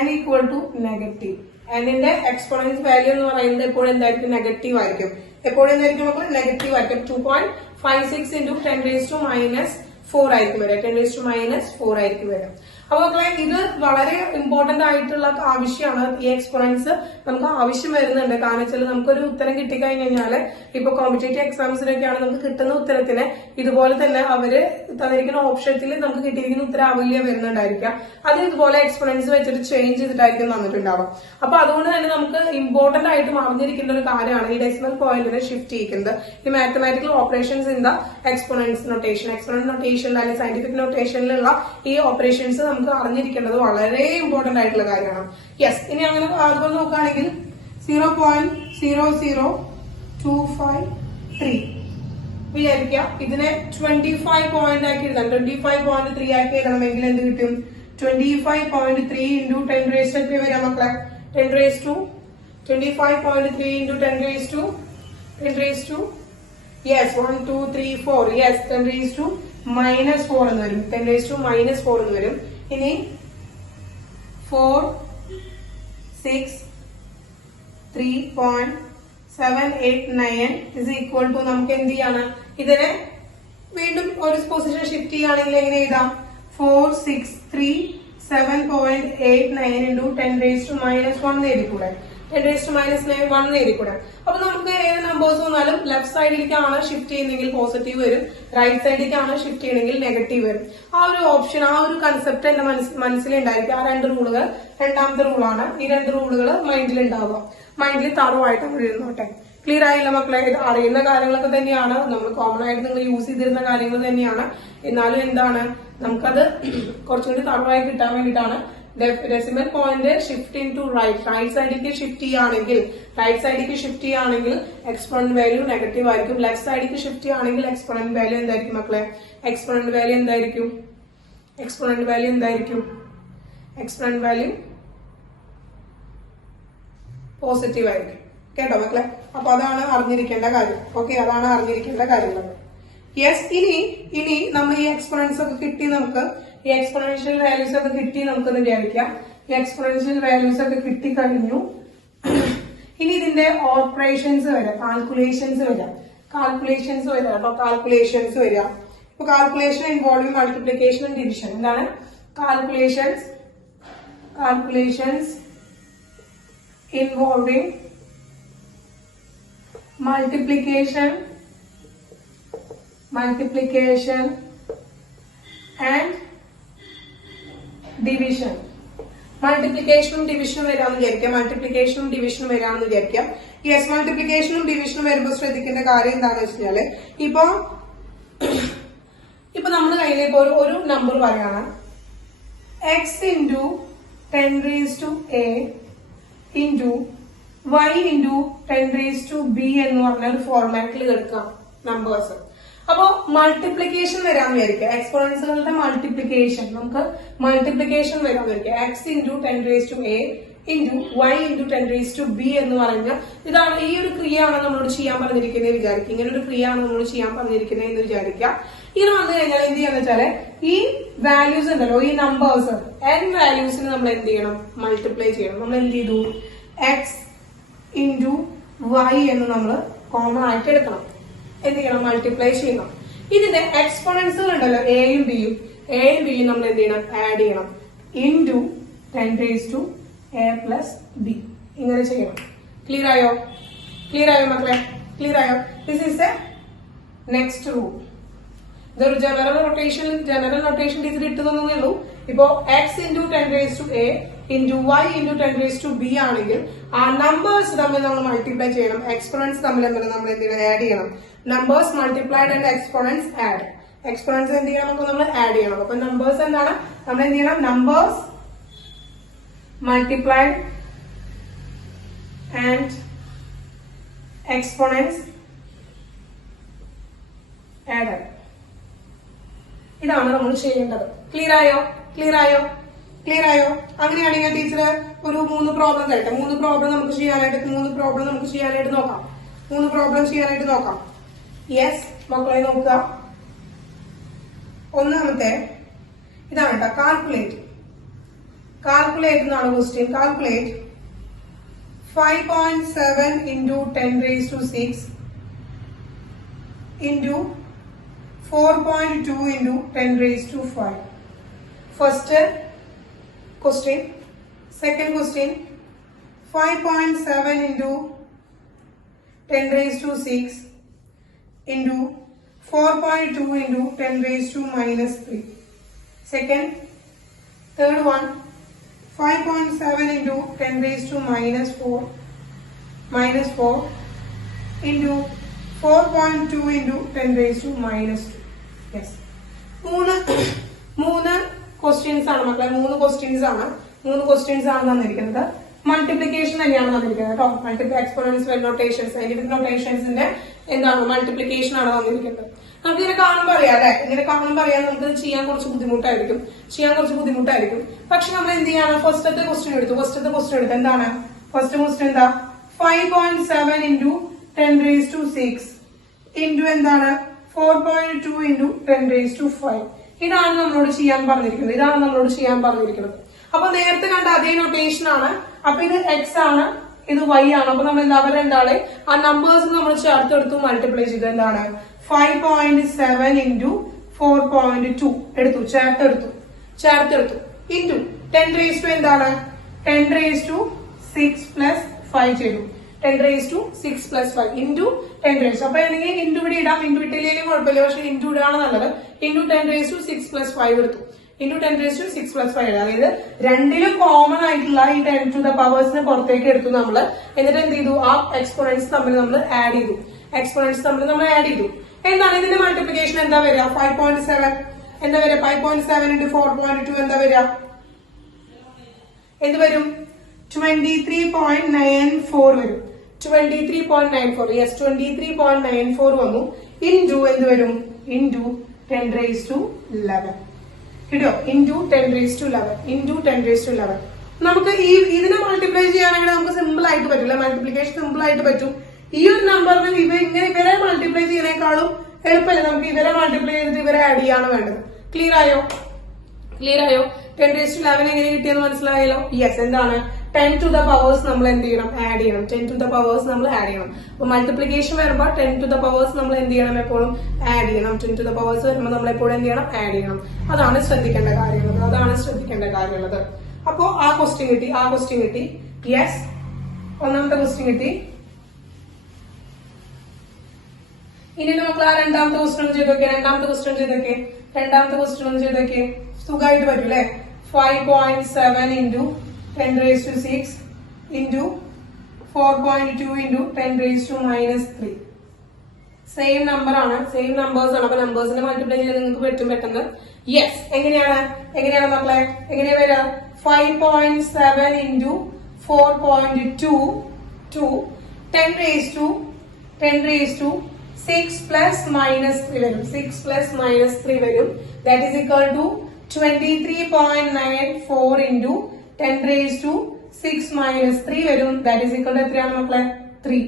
n equal to negative. n ന്റെ എക്സ്പോണൻസ് വാല്യൂ എന്ന് പറയുന്നത് എപ്പോഴും എന്തായിരിക്കും? നെഗറ്റീവ് ആയിരിക്കും. എപ്പോഴും എന്തായിരിക്കും നമുക്ക്? നെഗറ്റീവ് ആയിരിക്കും. 2.56 into 10 raised to -4 ആയിരിക്കും വരിക. 10 raised to -4 ആയിരിക്കും വരിക. അപ്പൊ ഇത് വളരെ ഇമ്പോർട്ടന്റ് ആയിട്ടുള്ള ആവശ്യമാണ്. ഈ എക്സ്പോണൻസ് നമുക്ക് ആവശ്യം വരുന്നുണ്ട്. കാരണം വെച്ചാൽ നമുക്കൊരു ഉത്തരം കിട്ടിക്കഴിഞ്ഞാല് ഇപ്പൊ കോമ്പറ്റേറ്റീവ് എക്സാംസിനൊക്കെയാണ് നമുക്ക് കിട്ടുന്ന ഉത്തരത്തിന് ഇതുപോലെ തന്നെ അവര് തന്നിരിക്കുന്ന ഓപ്ഷത്തിൽ നമുക്ക് കിട്ടിയിരിക്കുന്ന ഉത്തരം ആവില്ല വരുന്നുണ്ടായിരിക്കാം. അത് ഇതുപോലെ എക്സ്പോണൻസ് വെച്ചിട്ട് ചേഞ്ച് ചെയ്തിട്ടായിരിക്കും തന്നിട്ടുണ്ടാവുക. അപ്പൊ അതുകൊണ്ട് തന്നെ നമുക്ക് ഇമ്പോർട്ടന്റ് ആയിട്ട് അറിഞ്ഞിരിക്കേണ്ട ഒരു കാര്യമാണ് ഈ ഡെസിമൽ പോയിന്റിനെ ഷിഫ്റ്റ് ചെയ്യുന്നത്. ഈ mathematical operations in the exponents notation, exponent notation അല്ലെങ്കിൽ സയന്റിഫിക് നൊട്ടേഷനിലുള്ള ഈ ഓപ്പറേഷൻസ് നമുക്ക് അറിഞ്ഞിരിക്കേണ്ടത് വളരെ ഇമ്പോർട്ടന്റ് ആയിട്ടുള്ള കാര്യമാണ്. യെസ്, ഇനി അങ്ങനെ അതുപോലെ നോക്കുകയാണെങ്കിൽ 0.00253 വിചാരിക്കാം. ഇതിനെ 25 പോയിന്റ് ആക്കി എഴുതാം. 25.3 ആക്കി എഴുതണമെങ്കിൽ എന്ത് കിട്ടും? 25.3 into 10 raised to വരാം മക്കളെ. 10 raised to 25.3 into 10 raised to yes 1 2 3 4 yes 10 raised to -4 എന്ന് വരും. 10 raised to -4 എന്ന് വരും. ഇനി 4 6 3.789 is equal to നമുക്ക് എന്ത് ചെയ്യാണ്? ഇതിനെ വീണ്ടും ഒരു പൊസിഷൻ ഷിഫ്റ്റ് ചെയ്യുകയാണെങ്കിൽ എങ്ങനെ എഴുതാം? 4637.89 into 10 raised to -1 എഴുതിക്കൂടെ? 10 raised to -1 എഴുതിക്കൂടെ? അപ്പൊ നമുക്ക് ഏത് നമ്പേഴ്സ് വന്നാലും ലെഫ്റ്റ് സൈഡിലേക്കാണ് ഷിഫ്റ്റ് ചെയ്യുന്നെങ്കിൽ പോസിറ്റീവ് വരും, റൈറ്റ് സൈഡിലേക്കാണ് ഷിഫ്റ്റ് ചെയ്യണമെങ്കിൽ നെഗറ്റീവ് വരും. ആ ഒരു ഓപ്ഷൻ, ആ ഒരു കൺസെപ്റ്റ് എന്റെ മനസ്സിലുണ്ടായിരിക്കും. ആ 2 റൂളുകൾ രണ്ടാമത്തെ റൂളാണ്. ഈ 2 റൂളുകൾ മൈൻഡിൽ ഉണ്ടാവുക. മൈൻഡിൽ തറവായിട്ട് എഴുതുന്നോട്ടെ. ക്ലിയർ ആയില്ല മക്കളെ? ഇത് അറിയുന്ന കാര്യങ്ങളൊക്കെ തന്നെയാണ്, നമ്മൾ കോമൺ ആയിട്ട് നിങ്ങൾ യൂസ് ചെയ്തിരുന്ന കാര്യങ്ങൾ തന്നെയാണ്. എന്നാലും എന്താണ് നമുക്കത് കുറച്ചുകൂടി തറവായി കിട്ടാൻ വേണ്ടിയിട്ടാണ് decimal point shift in to right സൈഡിലേക്ക് ഷിഫ്റ്റ് ചെയ്യുകയാണെങ്കിൽ എക്സ്പോണന്റ് വാല്യൂ നെഗറ്റീവ് ആയിരിക്കും. ലെഫ്റ്റ് സൈഡിലേക്ക് ഷിഫ്റ്റ് ചെയ്യുകയാണെങ്കിൽ എക്സ്പോണന്റ് വാല്യൂ എന്തായിരിക്കും മക്കളെ? എക്സ്പോണന്റ് വാല്യൂ പോസിറ്റീവ് ആയിരിക്കും. കേട്ടോ മക്കളെ? അപ്പൊ അതാണ് അറിഞ്ഞിരിക്കേണ്ട കാര്യം. ഓക്കെ, അതാണ് അറിഞ്ഞിരിക്കേണ്ട കാര്യങ്ങൾ. യെസ്, ഇനി നമ്മൾ ഈ എക്സ്പോണൻസ് ഒക്കെ കിട്ടി, നമുക്ക് ഈ എക്സ്പോണൻഷ്യൽ വാല്യൂസ് ഒക്കെ കിട്ടി നമുക്കൊന്ന് വിചാരിക്കാം. ഈ എക്സ്പോണൻഷ്യൽ വാല്യൂസ് ഒക്കെ കിട്ടിക്കഴിഞ്ഞു. ഇനി ഇതിന്റെ ഓപ്പറേഷൻസ് വരാം, കാൽക്കുലേഷൻസ് വരാം. ഇപ്പൊ calculation involving multiplication and division. എന്താണ് calculations involving multiplication and division. മൾട്ടിപ്ലിക്കേഷനും ഡിവിഷനും വരാമെന്ന് വിചാരിക്കാം. യെസ്, മൾട്ടിപ്ലിക്കേഷനും ഡിവിഷനും വരുമ്പോൾ ശ്രദ്ധിക്കേണ്ട കാര്യം എന്താണെന്ന് വെച്ചാല് ഇപ്പൊ നമ്മൾ കയ്യിലേക്ക് ഒരു നമ്പർ പറയാണ്. x into 10 raised to a into y into 10 raised to b എന്ന് പറഞ്ഞ ഒരു ഫോർമാറ്റിൽ എടുക്കാം നമ്പേഴ്സ്. അപ്പോ മൾട്ടിപ്ലിക്കേഷൻ വരാൻ വിചാരിക്കുക, എക്സ്പോണൻസുകളുടെ മൾട്ടിപ്ലിക്കേഷൻ, നമുക്ക് മൾട്ടിപ്ലിക്കേഷൻ വരാൻ വിചാരിക്കുക. X into 10⁻⁴ into y into 10⁻b എന്ന് പറഞ്ഞാൽ ഇതാണ്, ഈ ഒരു ക്രിയയാണ് നമ്മളോട് ചെയ്യാൻ പറഞ്ഞിരിക്കുന്നത് വിചാരിക്കുക. ഇങ്ങനെ ഒരു ക്രിയയാണ് നമ്മളോട് ചെയ്യാൻ പറഞ്ഞിരിക്കുന്നത് എന്ന് വിചാരിക്കുക. ഇങ്ങനെ വന്നു കഴിഞ്ഞാൽ എന്ത് ചെയ്യാന്ന് വെച്ചാല് ഈ വാല്യൂസ് ഉണ്ടല്ലോ, ഈ നമ്പേഴ്സ് n വാല്യൂസിന് നമ്മൾ എന്ത് ചെയ്യണം, മൾട്ടിപ്ലൈ ചെയ്യണം. നമ്മൾ എന്ത് ചെയ്തു, എക്സ് ഇൻറ്റു y എന്ന് നമ്മൾ കോമൺ ആയിട്ട് എടുക്കണം. എന്ത് ചെയ്യണം, മൾട്ടിപ്ലൈ ചെയ്യണം. ഇതിന്റെ എക്സ്പോണൻസുകൾ ഉണ്ടല്ലോ എയും ബിയും നമ്മൾ എന്ത് ചെയ്യണം, ആഡ് ചെയ്യണം. ഇൻറ്റു 10⁻⁴ ഇങ്ങനെ ചെയ്യണം. ക്ലിയർ ആയോ? ക്ലിയർ ആയോ മക്കളെ? ക്ലിയർ ആയോ? This is A next rule. ഇതൊരു ജനറൽ നൊട്ടേഷൻ ടീച്ചർ ഇട്ടു തന്നേ ഉള്ളൂ. ഇപ്പോ X into 10⁻⁴ into y into 10⁻b ആണെങ്കിൽ ആ നമ്പേഴ്സ് തമ്മിൽ നമ്മൾ മൾട്ടിപ്ലൈ ചെയ്യണം. എക്സ്പോണൻസ് തമ്മിൽ നമ്മൾ എന്ത് ചെയ്യണം, ആഡ് ചെയ്യണം. Numbers multiplied and exponents add. Exponents എന്ത് ചെയ്യണം, നമുക്ക് നമ്മൾ ആഡ് ചെയ്യണം. അപ്പൊ നമ്പേഴ്സ് എന്താണ്, നമ്മൾ എന്ത് ചെയ്യണം, numbers multiplied and exponents add. ഇതാണ് നമ്മൾ ചെയ്യേണ്ടത്. ക്ലിയർ ആയോ? ക്ലിയർ ആയോ? ക്ലിയർ ആയോ? അങ്ങനെയാണെങ്കിൽ ടീച്ചർ ഒരു 3 പ്രോബ്ലം തരട്ടെ. 3 പ്രോബ്ലം നമുക്ക് ചെയ്യാനായിട്ട് നോക്കാം. യെസ് മക്കളെ നോക്കുക. ഒന്നാമത്തെ ഇതാണ് കേട്ടോ, കാൽക്കുലേറ്റ് എന്നാണ് question. Calculate 5.7 into 10⁻⁶ into 4.2 into 10⁵. First question. Second question 5.7 into 10⁻⁶ into 4.2 into 10⁻⁻3. Second. Third one 5.7 into 10⁻⁻⁴ into 4.2 into 10⁻⁻2. Yes, മൂന്ന് ക്വസ്റ്റ്യൻസ് ആണ് മക്കളെ. 3 ക്വസ്റ്റ്യൻസ് ആണ് തന്നിരിക്കുന്നത്. മൾട്ടിപ്ലിക്കേഷൻ തന്നെയാണ് തന്നിരിക്കുന്നത് കേട്ടോ. എക്സ്പോണൻസ് നൊട്ടേഷൻസ്, സയന്റിഫിക് നൊട്ടേഷൻസിന്റെ എന്താണ്, മൾട്ടിപ്ലിക്കേഷൻ ആണ് തന്നിരിക്കുന്നത്. നമുക്ക് ഇങ്ങനെ കാണുമ്പോൾ അറിയാം അല്ലെ, ഇങ്ങനെ കാണുമ്പോൾ അറിയാം നമുക്ക് ചെയ്യാൻ കുറച്ച് ബുദ്ധിമുട്ടായിരിക്കും. പക്ഷെ നമ്മൾ എന്ത് ചെയ്യണം, ഫസ്റ്റത്തെ ക്വസ്റ്റ്യൻ എടുത്തു. എന്താണ് ഫസ്റ്റ് ക്വസ്റ്റ്യൻ? എന്താ, 5.7 ഇൻറ്റു 10⁻⁶ ഇൻറ്റു എന്താണ് 4.2 ഇൻറ്റു 10⁵. ഇതാണ് നമ്മളോട് ചെയ്യാൻ പറഞ്ഞിരിക്കുന്നത്. അപ്പൊ നേരത്തെ കണ്ട അതേ നൊട്ടേഷൻ ആണ്. അപ്പൊ ഇത് എക്സ് ആണ്, ഇത് y ആണ്. അപ്പൊ നമ്മൾ എന്താ, അവർ രണ്ടാളെ ആ നമ്പേഴ്സ് നമ്മൾ ചേർത്തെടുത്തു, മൾട്ടിപ്ലൈ ചെയ്തു. എന്താണ് 5.7 ഇൻറ്റു 4.2 എടുത്തു, ചേർത്തെടുത്തു ഇൻറ്റു 10⁻⁴ എന്താണ് 10⁻⁶ പ്ലസ് 5 ചെയ്തു. 10⁻⁶ പ്ലസ് 5 ഇൻറ്റു 10⁻. അപ്പൊ അല്ലെങ്കിൽ ഇൻറ്റു ഇവിടെ ഇടാം, ഇൻറ്റു ഇട്ടില്ലെങ്കിലും കുഴപ്പമില്ല. പക്ഷെ ഇൻറ്റു ഇടാണ് നല്ലത്. ഇൻറ്റു 10⁻⁶ പ്ലസ് 5 എടുത്തു. Into 10⁻⁶ plus 5. അതായത് രണ്ടിലും കോമൺ ആയിട്ടുള്ള ഈ 10 ടു ദ പവേഴ്സിനെ പുറത്തേക്ക് എടുത്തു നമ്മള്. എന്നിട്ട് എന്ത് ചെയ്തു, ആ എക്സ്പോണൻസ് തമ്മിൽ നമ്മൾ ആഡ് ചെയ്തു. എന്താണ് ഇതിന്റെ മൾട്ടിപ്ലിക്കേഷൻ? എന്താ വരിക, 5.7 എന്താ വരിക, 5.7 ഇൻറ്റു 4.2 എന്താ വരിക, എന്ത് വരും, 23.94 വരും. 23.94. യെസ്, 23.94 വന്നു. ഇൻറ്റു എന്ത് വരും, ഇൻറ്റു 10⁻11 കിട്ടോ. ഇൻറ്റു 10⁻11. നമുക്ക് ഇതിനെ മൾട്ടിപ്ലൈ ചെയ്യാനാണെങ്കിൽ നമുക്ക് സിമ്പിൾ ആയിട്ട് പറ്റില്ല. മൾട്ടിപ്ലിക്കേഷൻ സിമ്പിൾ ആയിട്ട് പറ്റും. ഈ ഒരു നമ്പറിന് ഇവരെ മൾട്ടിപ്ലൈ ചെയ്യുന്നതിനേക്കാളും എളുപ്പമല്ലേ നമുക്ക് ഇവരെ മൾട്ടിപ്ലൈ ചെയ്തിട്ട് ഇവരെ ആഡ് ചെയ്യാണ് വേണ്ടത്. ക്ലിയർ ആയോ? 10⁻11 എങ്ങനെ കിട്ടിയെന്ന് മനസ്സിലായല്ലോ. യെസ്, എന്താണ് 10 ടു ദ പവേഴ്സ് നമ്മൾ എന്ത് ചെയ്യണം, ആഡ് ചെയ്യണം. 10 ടു ദ പവേഴ്സ് നമ്മൾ ആഡ് ചെയ്യണം. അപ്പൊ മൾട്ടിപ്ലിക്കേഷൻ വരുമ്പോൾ 10 ടു ദ പവേഴ്സ് നമ്മൾ എന്ത് ചെയ്യണം, എപ്പോഴും ആഡ് ചെയ്യണം. 10 ടു ദ പവേഴ്സ് വരുമ്പോൾ നമ്മൾ എപ്പോഴും എന്ത് ചെയ്യണം, ആഡ് ചെയ്യണം. അതാണ് ശ്രദ്ധിക്കേണ്ട കാര്യമുള്ളത്. അപ്പോ ആ ക്വസ്റ്റ്യൻ കിട്ടി. യെസ്, ഒന്നാമത്തെ ക്വസ്റ്റ്യൻ കിട്ടി. ഇനി നമുക്ക് ആ രണ്ടാമത്തെ ക്വസ്റ്റ്യൻ ചെയ്തൊക്കെ. രണ്ടാമത്തെ ക്വസ്റ്റ്യൻ ചെയ്തൊക്കെ സുഖമായിട്ട് പറ്റും അല്ലെ. 5.7 into 10⁻⁶ into 4.2 into 10⁻⁻3. Same numbers ആണ്. അപ്പൊ നമ്പേഴ്സിനെ മൾട്ടിപ്ലൈ ചെയ്ത് നിങ്ങൾക്ക് പറ്റും പെട്ടെന്ന്. യെസ്, എങ്ങനെയാണ് മക്കളെ, എങ്ങനെയാ വരിക, 5.7 ഇൻറ്റു 4.2 10⁻⁶ 6 plus minus 3 വരും. 6 plus minus 3 വരും. That is equal to 23.94 into 10 raised to 6 minus 3 വരും. That is equal to എത്രയാണ് മക്കളെ? 3.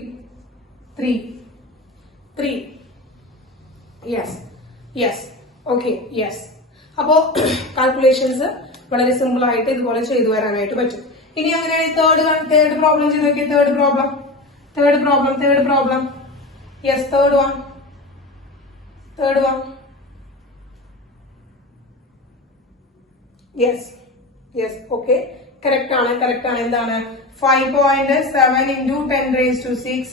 Yes. Okay. Yes. അപ്പോ കാൽക്കുലേഷൻസ് വളരെ സിമ്പിൾ ആയിട്ട് ഇതുപോലെ ചെയ്തു വരാനായിട്ട് പറ്റും. ഇനി അങ്ങനെയാണ് തേർഡ് പ്രോബ്ലം ചെയ്ത് നോക്കിയ third problem. Yes, third one. Yes. Okay, correct ആണ്. എന്താണ്? 5.7 into 10 raised to 6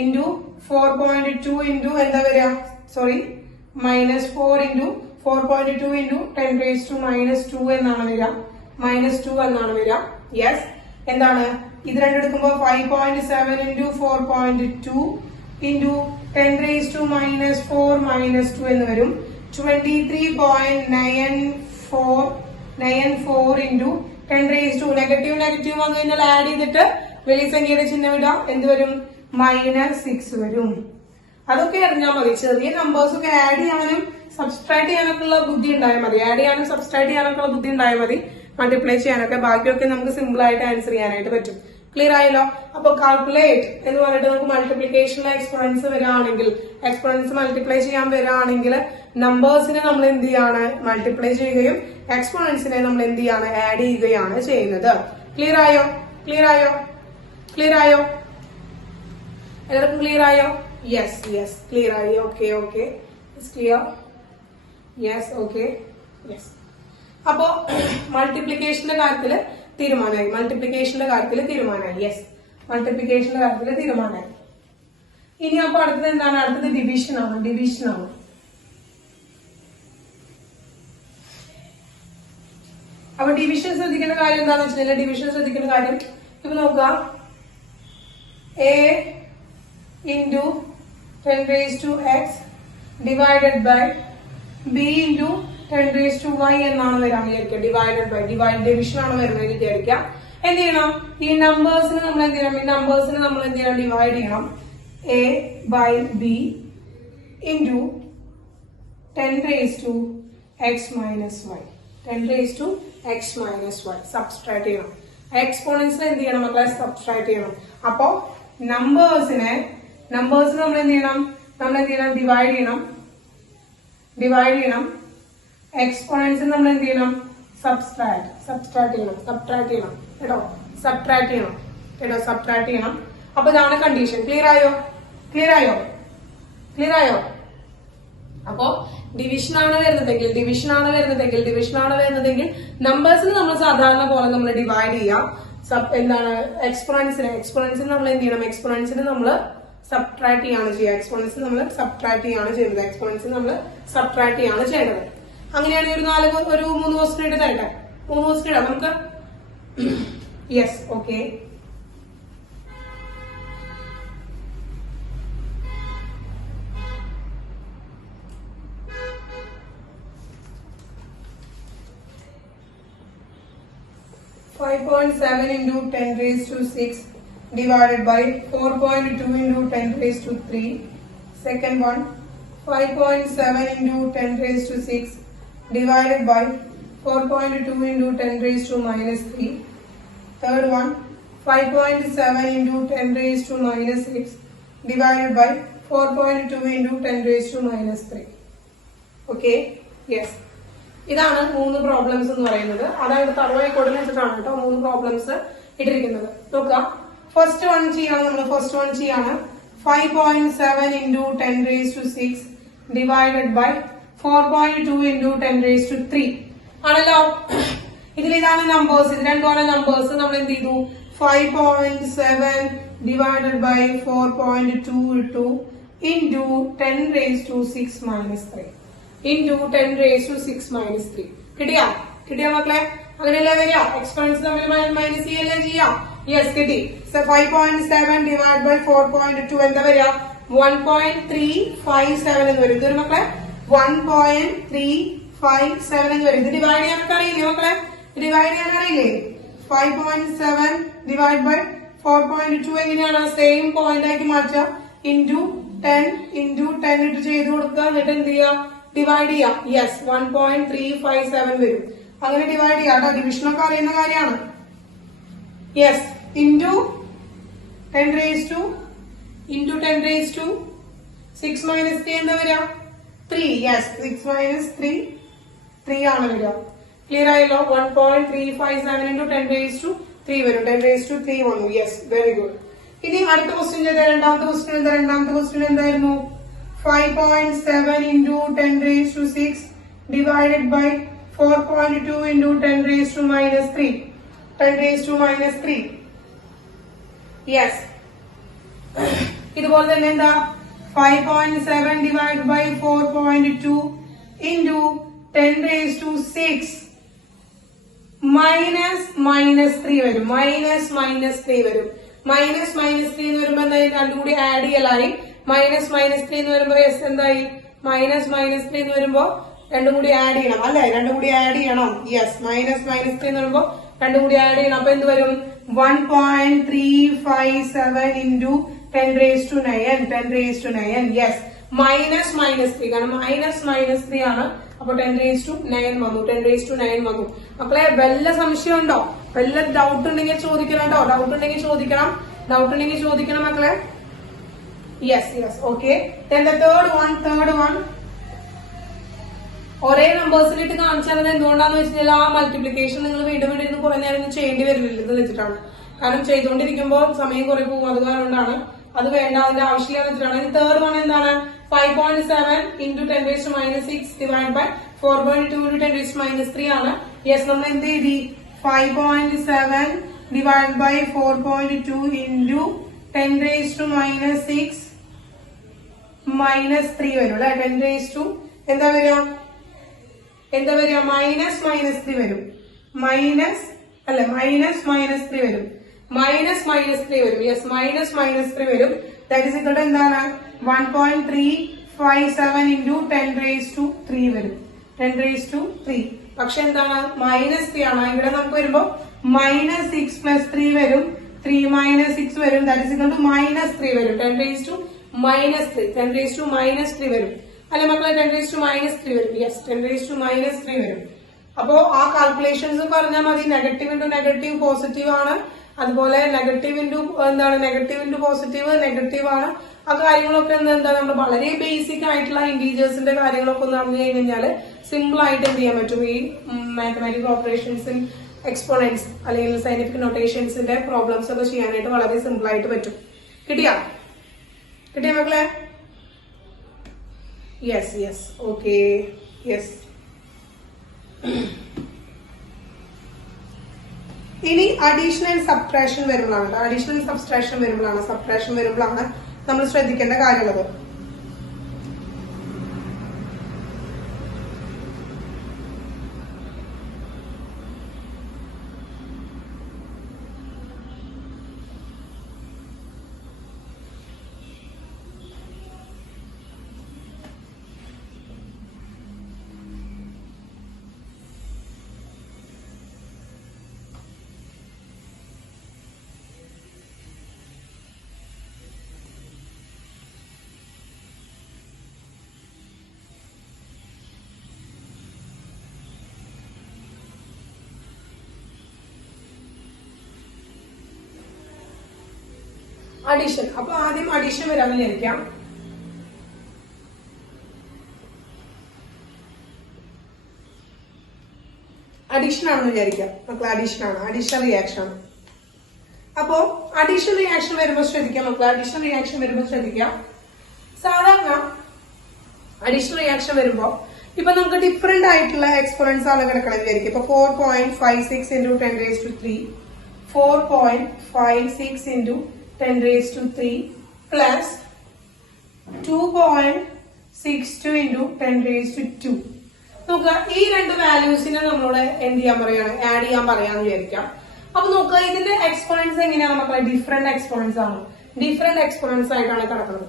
into 4.2 into എന്താ വരിക? Sorry, -4 into 4.2 into 10 raised to -2 എന്നാണ് വരിക. യെസ്, എന്താണ്? ഇത് രണ്ടും എടുക്കുമ്പോൾ 5.7 into 4.2 into 10 raised to -4 -2 എന്ന് വരും. 23.94 into 10 raised to നെഗറ്റീവ് വന്നു കഴിഞ്ഞാൽ ആഡ് ചെയ്തിട്ട് വലിയ സംഖ്യയുടെ ചിഹ്നം ഇടാം. എന്ത് വരും? -6 വരും. അതൊക്കെ അറിഞ്ഞാൽ മതി. ചെറിയ നമ്പേഴ്സ് ഒക്കെ ആഡ് ചെയ്യാനും സബ്സ്ട്രാക്ട് ചെയ്യാനൊക്കെ ഉള്ള ബുദ്ധി ഉണ്ടായാൽ മതി. മൾട്ടിപ്ലൈ ചെയ്യാനൊക്കെ. ബാക്കിയൊക്കെ നമുക്ക് സിമ്പിൾ ആയിട്ട് ആൻസർ ചെയ്യാനായിട്ട് പറ്റും. ക്ലിയർ ആയല്ലോ? അപ്പൊ കാൽക്കുലേറ്റ് എന്ന് പറഞ്ഞിട്ട് നമുക്ക് മൾട്ടിപ്ലിക്കേഷനിലെ എക്സ്പോണൻസ് വരാണെങ്കിൽ, എക്സ്പോണൻസ് മൾട്ടിപ്ലൈ ചെയ്യാൻ വരാണെങ്കിൽ നമ്പേഴ്സിനെ നമ്മൾ എന്ത് ചെയ്യാണ്? മൾട്ടിപ്ലൈ ചെയ്യുകയും എക്സ്പോണൻസിനെ നമ്മൾ എന്ത് ചെയ്യാണ്? ആഡ് ചെയ്യുകയാണ് ചെയ്യുന്നത്. ക്ലിയർ ആയോ? എല്ലാവർക്കും ക്ലിയർ ആയോ? യെസ്, ക്ലിയർ ആയി. Okay, clear. Yes, okay. Yes. അപ്പോ മൾട്ടിപ്ലിക്കേഷന്റെ കാര്യത്തില് തീരുമാനമായി. യെസ്, മൾട്ടിപ്ലിക്കേഷന്റെ കാര്യത്തില് തീരുമാനമായി. ഇനി അപ്പൊ അടുത്തത് എന്താണ്? അടുത്തത് ഡിവിഷൻ ആണ്. അപ്പൊ ഡിവിഷൻ ശ്രദ്ധിക്കേണ്ട കാര്യം എന്താണെന്ന് വെച്ചിട്ടുണ്ടെങ്കിൽ, ഇപ്പൊ നോക്കുക, a into 10 raised to x divided by b into 10 raised to y എന്നാണ് വരാൻ വിചാരിക്കുക. ഡിവിഷൻ ആണ് വരുന്നത് വിചാരിക്കുക. എന്ത് ചെയ്യണം? ഈ നമ്പേഴ്സിന് നമ്മൾ എന്ത് ചെയ്യണം? ഡിവൈഡ് ചെയ്യണം. a by b into 10 raised to x minus y. Subtract ചെയ്യണം. എക്സ്പോണൻസ് എന്ത് ചെയ്യണം മക്കളെ? സബ്സ്ട്രാക്ട് ചെയ്യണം. അപ്പോ നമ്പേഴ്സിന് നമ്മൾ എന്ത് ചെയ്യണം? ഡിവൈഡ് ചെയ്യണം. എക്സ്പോണൻസ് നമ്മൾ എന്ത് ചെയ്യണം? സബ്ട്രാക്ട് ചെയ്യണം കേട്ടോ. അപ്പൊ ഇതാണ് കണ്ടീഷൻ. ക്ലിയർ ആയോ? അപ്പോ ഡിവിഷൻ ആണ് വരുന്നതെങ്കിൽ നമ്പേഴ്സിന് നമ്മൾ സാധാരണ പോലെ നമ്മൾ ഡിവൈഡ് ചെയ്യാം. എന്താണ്? എക്സ്പോണൻസിന് നമ്മൾ എന്ത് ചെയ്യണം? എക്സ്പോണൻസിന് നമ്മൾ സബ്ട്രാക്ട് ചെയ്യാണ് ചെയ്യുന്നത്. അങ്ങനെയാണെങ്കിൽ ഒരു 3 ക്വസ്റ്റ്യൻ ഇട്ട് തരട്ടെ. 3 ക്വസ്റ്റ്യൻ ഇടാം നമുക്ക്. Yes, okay. (5.7 into 10 raised to 6 divided by 4.2 into 10 raised to 3). Second one, 5.7 into 10 raised to 6 divided by 4.2 into 10 raised to -3. Third one, 5.7 into 10 raised to -6 divided by 4.2 into 10 raised to -3. Okay? Yes. ഇതാണ് 3 problems എന്ന് പറയുന്നത്. അതായത് തറവായി കൊടുത്തിട്ടാണ് കേട്ടോ 3 problems ഇട്ടിരിക്കുന്നത്. നോക്കുക, first one ചെയ്യാണ്. 5.7 into 10 raised to 6 divided by 4.2 into 10 raised to 3 ആണല്ലോ. ഇതാണ് നമ്പേഴ്സ്. ഇത് രണ്ടുമാണ് നമ്പേഴ്സ്. നമ്മൾ എന്ത് ചെയ്തു? 5.7 divided by 4.2 into 10 raised to 6 minus 3 into 10 raised to 6 minus 3. കിട്ടിയാ മക്കളെ? അങ്ങനെയല്ലേ വരിക? എക്സ്പോണൻസ് തമ്മിൽ മൈനസ് ചെയ്യല്ലേ ചെയ്യാം. യെസ്, കിട്ടി. 5.7 divided by 4.2 എന്താ വരിക? 1.357 എന്ന് വരും. ഇതൊരു മക്കളെ 1.357 എന്ന് വരും. ഇത് ഡിവൈഡ് ചെയ്യാനൊക്കെ അറിയില്ലേ മക്കളെ? 5.7 divided by 4.2 എങ്ങനെയാണ്? സെയിം പോയിന്റ് ആക്കി മാറ്റുക. ഇൻറ്റു 10 into 10 ഇട്ട് ചെയ്ത് കൊടുക്കുക. എന്നിട്ട് എന്ത് ചെയ്യാം, ഡിവൈഡ് ചെയ്യാം. യെസ്, 1.357 വരും. അങ്ങനെ ഡിവൈഡ് ചെയ്യാം കേട്ടോ, ഡിവിഷനൊക്കെ അറിയുന്ന കാര്യമാണ്. Yes, into 10 raised to 6 minus 3 എന്താ വരിക, 3. യെസ്, 6 minus 3 ആണ് വരിക. ക്ലിയർ ആയല്ലോ. 1.357 into 10 raised to 3 വരും. 10 raised to 3 വന്നു. Yes, very good. ഇനി അടുത്ത ക്വസ്റ്റ്യൻ ചെയ്ത രണ്ടാമത്തെ ക്വസ്റ്റ്യൻ എന്തായിരുന്നു, 5.7 into 10 raised to 6 divided by 4.2 into 10 raised to minus 3. 10 raised to minus 3. Yes, ഇതുപോലെ തന്നെ എന്താ, 5.7 divided by 4.2 into 10 raised to 6 minus 3 വരും. മൈനസ് 3 വരും. മൈനസ് 3 എന്ന് വരുമ്പോ എന്തായി, രണ്ടും കൂടി ആഡ് ചെയ്യലായി. മൈനസ് 3 എന്ന് വരുമ്പോ എന്തായി, മൈനസ് 3 എന്ന് വരുമ്പോ രണ്ടും കൂടി ആഡ് ചെയ്യണം അല്ലെ, രണ്ടും കൂടി ആഡ് ചെയ്യണം. യെസ്, മൈനസ് 3 എന്ന് പറയുമ്പോ രണ്ടും കൂടി ആഡ് ചെയ്യണം. അപ്പൊ എന്ത് വരും, 1.357 into 10 raised to 9. 10 raised to 9. Yes, minus 3 കാരണം മൈനസ് 3 ആണ്. അപ്പൊ 10 raised to 9 വന്നു. 10 raised to 9 വന്നു. മക്കളെ വല്ല സംശയം ഉണ്ടോ, വല്ല ഡൗട്ട് ഉണ്ടെങ്കിൽ ചോദിക്കണം കേട്ടോ. ഡൗട്ട് ഉണ്ടെങ്കിൽ ചോദിക്കണം മക്കളെ. Yes, okay. തേർഡ് വൺ ഒരേ നമ്പേഴ്സിലിട്ട് കാണിച്ചാൽ എന്തുകൊണ്ടാന്ന് വെച്ചാൽ ആ മൾട്ടിപ്ലിക്കേഷൻ നിങ്ങൾ വീണ്ടും ഇരുന്ന് കുറെ നേരം ചെയ്യേണ്ടി വരില്ല എന്ന് വെച്ചിട്ടാണ്. കാരണം ചെയ്തുകൊണ്ടിരിക്കുമ്പോൾ സമയം കുറെ പോകും, അത് കാരണമാണ്. അത് വേണ്ട, അതിന്റെ ആവശ്യമില്ല വെച്ചിട്ടാണ്. തേർഡ് വൺ എന്താണ്, 5.7 into 10 raised to minus 6 divided by 4.2 into 10 raised to minus 3 ആണ്. യെസ്, നമ്മൾ എന്ത് എഴുതി, 5.7 divided by 4.2 into 10 raised to minus 6 minus 3 വരും അല്ലെ. 10 raised to എന്താ വരിക, മൈനസ് 3 വരും. മൈനസ് 3 വരും. യെസ്, മൈനസ് 3 വരും. ദാറ്റ് ഇസ് ഇക്വൽ ടു എന്താണ്, 1.357 into 10 raised to 3 വരും. 10 raised to 3. പക്ഷെ എന്താണ്, മൈനസ് 3 ആണ്. ഇവിടെ നമുക്ക് വരുമ്പോ മൈനസ് 6 plus 3 വരും. 3 minus 6 വരും. That is equal to minus 3 വരും. 10 raised to minus 3. 10 raised to minus 3 വരും അല്ലെ മക്കളെ. 10 raised to minus 3 വരും. യെസ്, 10 raised to minus 3 വരും. അപ്പോ ആ കാൽക്കുലേഷൻസ് പറഞ്ഞാൽ മതി. നെഗറ്റീവ് ഇൻറ്റു നെഗറ്റീവ് പോസിറ്റീവ് ആണ്. അതുപോലെ നെഗറ്റീവ് ഇൻറ്റു പോസിറ്റീവ് നെഗറ്റീവ് ആണ്. ആ കാര്യങ്ങളൊക്കെ എന്താ നമ്മൾ വളരെ ബേസിക് ആയിട്ടുള്ള ഇന്റീജേഴ്സിന്റെ കാര്യങ്ങളൊക്കെ ഒന്ന് അറിഞ്ഞു കഴിഞ്ഞാൽ സിമ്പിൾ ആയിട്ട് എന്ത് ചെയ്യാൻ പറ്റും, ഈ മാത്തമാറ്റിക്കൽ ഓപ്പറേഷൻസ്, എക്സ്പോണൻസ് അല്ലെങ്കിൽ സയന്റിഫിക് നൊട്ടേഷൻസിന്റെ പ്രോബ്ലംസ് ഒക്കെ ചെയ്യാനായിട്ട് വളരെ സിമ്പിൾ ആയിട്ട് പറ്റും. കിട്ടിയ മക്കളെ? Yes, okay. യെസ്, ഇനി അഡീഷണൽ സബ്ട്രാക്ഷൻ വരുമ്പോഴാണ് നമ്മൾ ശ്രദ്ധിക്കേണ്ട കാര്യമുള്ളത്. അഡീഷൻ. അപ്പൊ ആദ്യം അഡീഷൻ വരാമെന്ന് വിചാരിക്കാം. അഡീഷൻ ആണെന്ന് വിചാരിക്കാം മക്കളെ. അഡീഷണൽ റിയാക്ഷൻ ആണ്. അപ്പോ അഡീഷണൽ റിയാക്ഷൻ വരുമ്പോൾ ശ്രദ്ധിക്കാം. സാധാരണ അഡീഷണൽ റിയാക്ഷൻ വരുമ്പോ ഇപ്പൊ നമുക്ക് ഡിഫറെന്റ് ആയിട്ടുള്ള എക്സ്പോണൻസ് ആണ് കിടക്കണം വിചാരിക്കും. ഇപ്പൊ 4.56 into 10 raised to 3, 4.56 into 10 raised to 3 plus 2.62 into 10 raised to 2. നോക്കുക, ഈ രണ്ട് വാല്യൂസിനെ നമ്മളോട് എന്ത് ചെയ്യാൻ പറയാണ്, ആഡ് ചെയ്യാൻ പറയാന്ന് വിചാരിക്കാം. അപ്പൊ നോക്കുക, ഇതിന്റെ എക്സ്പോണൻസ് എങ്ങനെയാണ് മക്കളെ, ഡിഫറെന്റ് എക്സ്പോണൻസ് ആണ്. ഡിഫറെന്റ് എക്സ്പോണൻസ് ആയിട്ടാണ് കിടക്കുന്നത്.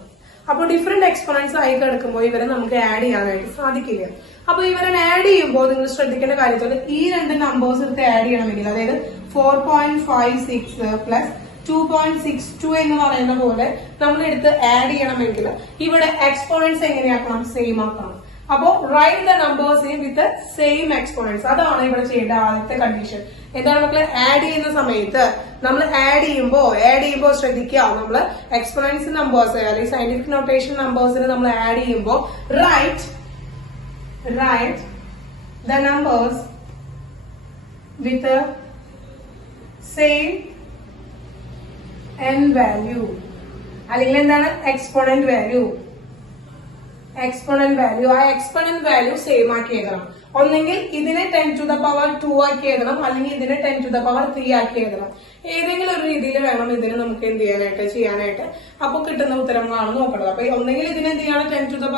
അപ്പൊ ഡിഫറെന്റ് എക്സ്പോണൻസ് ആയി കിടക്കുമ്പോൾ ഇവരെ നമുക്ക് ആഡ് ചെയ്യാനായിട്ട് സാധിക്കില്ല. അപ്പൊ ഇവരെ ആഡ് ചെയ്യുമ്പോൾ നിങ്ങൾ ശ്രദ്ധിക്കേണ്ട കാര്യത്തിൽ ഈ രണ്ട് നമ്പേഴ്സ് എടുത്ത് ആഡ് ചെയ്യണമെങ്കിൽ, അതായത് 4.56 പ്ലസ് 2.62 എന്ന് പറയുന്ന പോലെ നമ്മൾ എടുത്ത് ആഡ് ചെയ്യണമെങ്കിൽ ഇവിടെ എക്സ്പോണൻസ് എങ്ങനെയാക്കണം? സെയിം ആക്കണം. അപ്പോ write the numbers with same exponents. അതാണ് ഇവിടെ ചെയ്യേണ്ട ആദ്യത്തെ കണ്ടീഷൻ. എന്താണ് മക്കളെ? ആഡ് ചെയ്യുന്ന സമയത്ത് നമ്മൾ ആഡ് ചെയ്യുമ്പോൾ ശ്രദ്ധിക്കുക, നമ്മൾ എക്സ്പോണൻസ് നമ്പേഴ്സ് അല്ലെങ്കിൽ സയന്റിഫിക് നൊട്ടേഷൻ നമ്പേഴ്സിന് നമ്മൾ ആഡ് ചെയ്യുമ്പോൾ write the numbers with same n value, അല്ലെങ്കിൽ എന്താണ് എക്സ്പോണന്റ് വാല്യൂ. ആ എക്സ്പോണന്റ് വാല്യൂ സെയിം ആക്കി എഴുതണം. ഒന്നെങ്കിൽ ഇതിനെ 10 to the power 2 ആക്കി എഴുതണം, അല്ലെങ്കിൽ ഇതിനെ 10 to the power 3 ആക്കി എഴുതണം. ഏതെങ്കിലും ഒരു രീതിയിൽ വേണം ഇതിന് നമുക്ക് എന്ത് ചെയ്യാനായിട്ട്. അപ്പൊ കിട്ടുന്ന ഉത്തരങ്ങളാണ് നോക്കേണ്ടത്. അപ്പൊ ഒന്നെങ്കിൽ ഇതിനെ എന്ത് ചെയ്യണം? 10 to the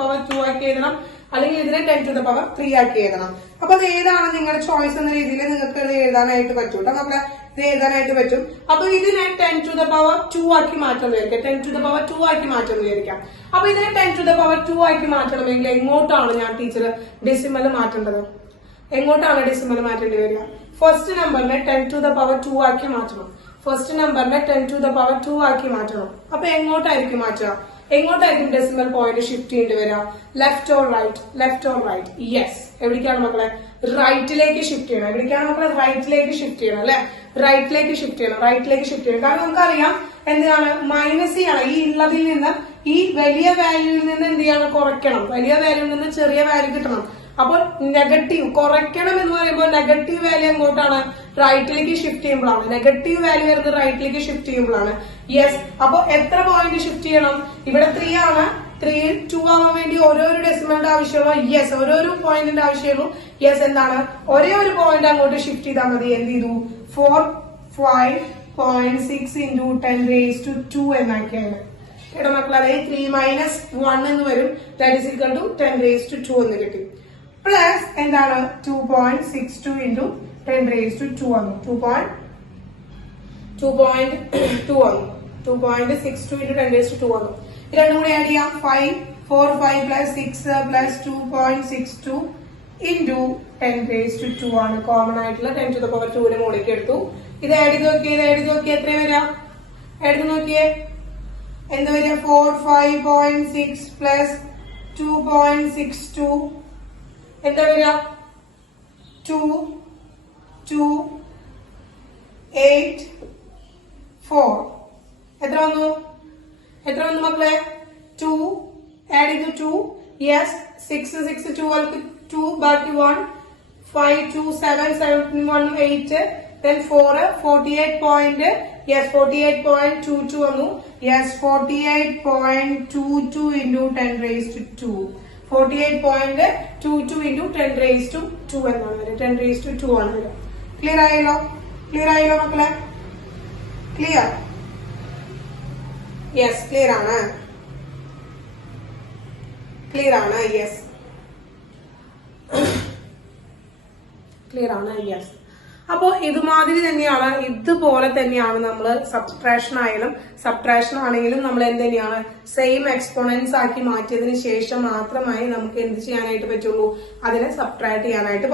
power 2 ആക്കി എഴുതണം, അല്ലെങ്കിൽ ഇതിനെ 10 to the power 3 ആക്കി എഴുതണം. അപ്പൊ അത് ഏതാണ് നിങ്ങളുടെ ചോയ്സ് എന്ന രീതിയിൽ നിങ്ങൾക്ക് ഇത് എഴുതാനായിട്ട് പറ്റും കേട്ടോ. നമുക്ക് ഇത് എഴുതാനായിട്ട് പറ്റും. അപ്പൊ ഇതിനെ 10 to the power 2 ആക്കി മാറ്റുമെന്ന് വിചാരിക്കാം. 10 to the power 2 ആക്കി മാറ്റുമെന്ന് വിചാരിക്കാം. അപ്പൊ ഇതിനെ 10 to the power 2 ആക്കി മാറ്റണമെങ്കിൽ എങ്ങോട്ടാണ് ഞാൻ ടീച്ചർ ഡെസിമൽ മാറ്റേണ്ടത്? എങ്ങോട്ടാണ് ഡെസിമൽ മാറ്റേണ്ടി വരിക? ഫസ്റ്റ് നമ്പറിനെ 10 to the power 2 ആക്കി മാറ്റണം. അപ്പൊ എങ്ങോട്ടായിരിക്കും മാറ്റുക? എങ്ങോട്ടായിരിക്കും ഡെസിമൽ പോയിന്റ് ഷിഫ്റ്റ് ചെയ്യേണ്ടി വരിക? Left or right? യെസ്. എവിടേക്കാണ് മക്കളെ? റൈറ്റിലേക്ക് ഷിഫ്റ്റ് ചെയ്യണം. എവിടേക്കാണ് മക്കളെ? റൈറ്റിലേക്ക് ഷിഫ്റ്റ് ചെയ്യണം അല്ലെ? റൈറ്റിലേക്ക് ഷിഫ്റ്റ് ചെയ്യണം. കാരണം നമുക്കറിയാം എന്താണ്? മൈനസ് ചെയ്യണം. ഈ ഉള്ളതിൽ നിന്ന് ഈ വലിയ വാല്യൂവിൽ നിന്ന് എന്ത് ചെയ്യണം? കുറയ്ക്കണം. വലിയ വാല്യൂവിൽ നിന്ന് ചെറിയ വാല്യൂ കിട്ടണം. അപ്പോൾ നെഗറ്റീവ് കുറയ്ക്കണം എന്ന് പറയുമ്പോൾ നെഗറ്റീവ് വാല്യൂ എങ്ങോട്ടാണ്? റൈറ്റിലേക്ക് ഷിഫ്റ്റ് ചെയ്യുമ്പോഴാണ്. നെഗറ്റീവ് വാല്യൂ വരുന്നത് റൈറ്റിലേക്ക് ഷിഫ്റ്റ് ചെയ്യുമ്പോഴാണ്. യെസ്. അപ്പൊ എത്ര പോയിന്റ് ഷിഫ്റ്റ് ചെയ്യണം? ഇവിടെ 3 ആണ്. 3 2 ആവാൻ വേണ്ടി ഓരോരോ ഡെസിമലിന്റെ ആവശ്യമുള്ളൂ. യെസ്. ഓരോരോ പോയിന്റിന്റെ ആവശ്യമുള്ളൂ. യെസ്. എന്താണ്? ഒരേ ഒരു പോയിന്റ് അങ്ങോട്ട് ഷിഫ്റ്റ് ചെയ്താൽ മതി. എന്ത് ചെയ്തു? 5.6 into 10 raised to 2 എന്നാക്കിയാണ് കേട്ടോ മക്കളെ. അതായത് 3 minus 1 എന്ന് വരും. That is equal to 10 raised to 2 എന്ന് കിട്ടി. പ്ലസ് എന്താണ്? 2.62 into 10 raised to 2 വന്നു. 2.62 into 10 raised to 2 വന്നു. ഇത് രണ്ടും കൂടി ആഡ് ചെയ്യാം. 5 plus 6 plus 2.62 into 10 raised to 2 ആണ്. കോമൺ ആയിട്ടുള്ള 10 to the power 2 ന് മുകളിലേക്ക് എടുത്തു. ഇത് ആഡ് ചെയ്ത് നോക്കിയേ എത്ര വരാം? എടുത്ത് നോക്കിയേ എന്ത് വരിക? 5.6 plus 2.62 എന്താ വരിക? 2.8.4. എത്ര വന്നു മക്കളെ? 2 ആഡ് ചെയ്തു 2. യെസ്. 6 2 ബാക്കി 1 5 2 7 7 1 8 then 4 48. Yes, 48.22 വന്നു. Yes, 48.22 into 10 raised to 2. 48.22 into 10 raised to 2 എന്നാണ് വരിക. 10 raised to 2 ആണ് വരിക. ക്ലിയർ ആയല്ലോ മക്കളെ? ക്ലിയർ? യെസ്. ക്ലിയർ ആണ്. യെസ്. യെസ്. അപ്പോ ഇതുപോലെ തന്നെയാണ് നമ്മൾ സബ്ട്രാക്ഷൻ ആണെങ്കിലും നമ്മൾ എന്ത് തന്നെയാണ്? സെയിം എക്സ്പോണൻസ് ആക്കി മാറ്റിയതിന് ശേഷം മാത്രമായി നമുക്ക് എന്ത് ചെയ്യാനായിട്ട് പറ്റുള്ളൂ? അതിനെ സബ്ട്രാക്ട് ചെയ്യാനായിട്ട്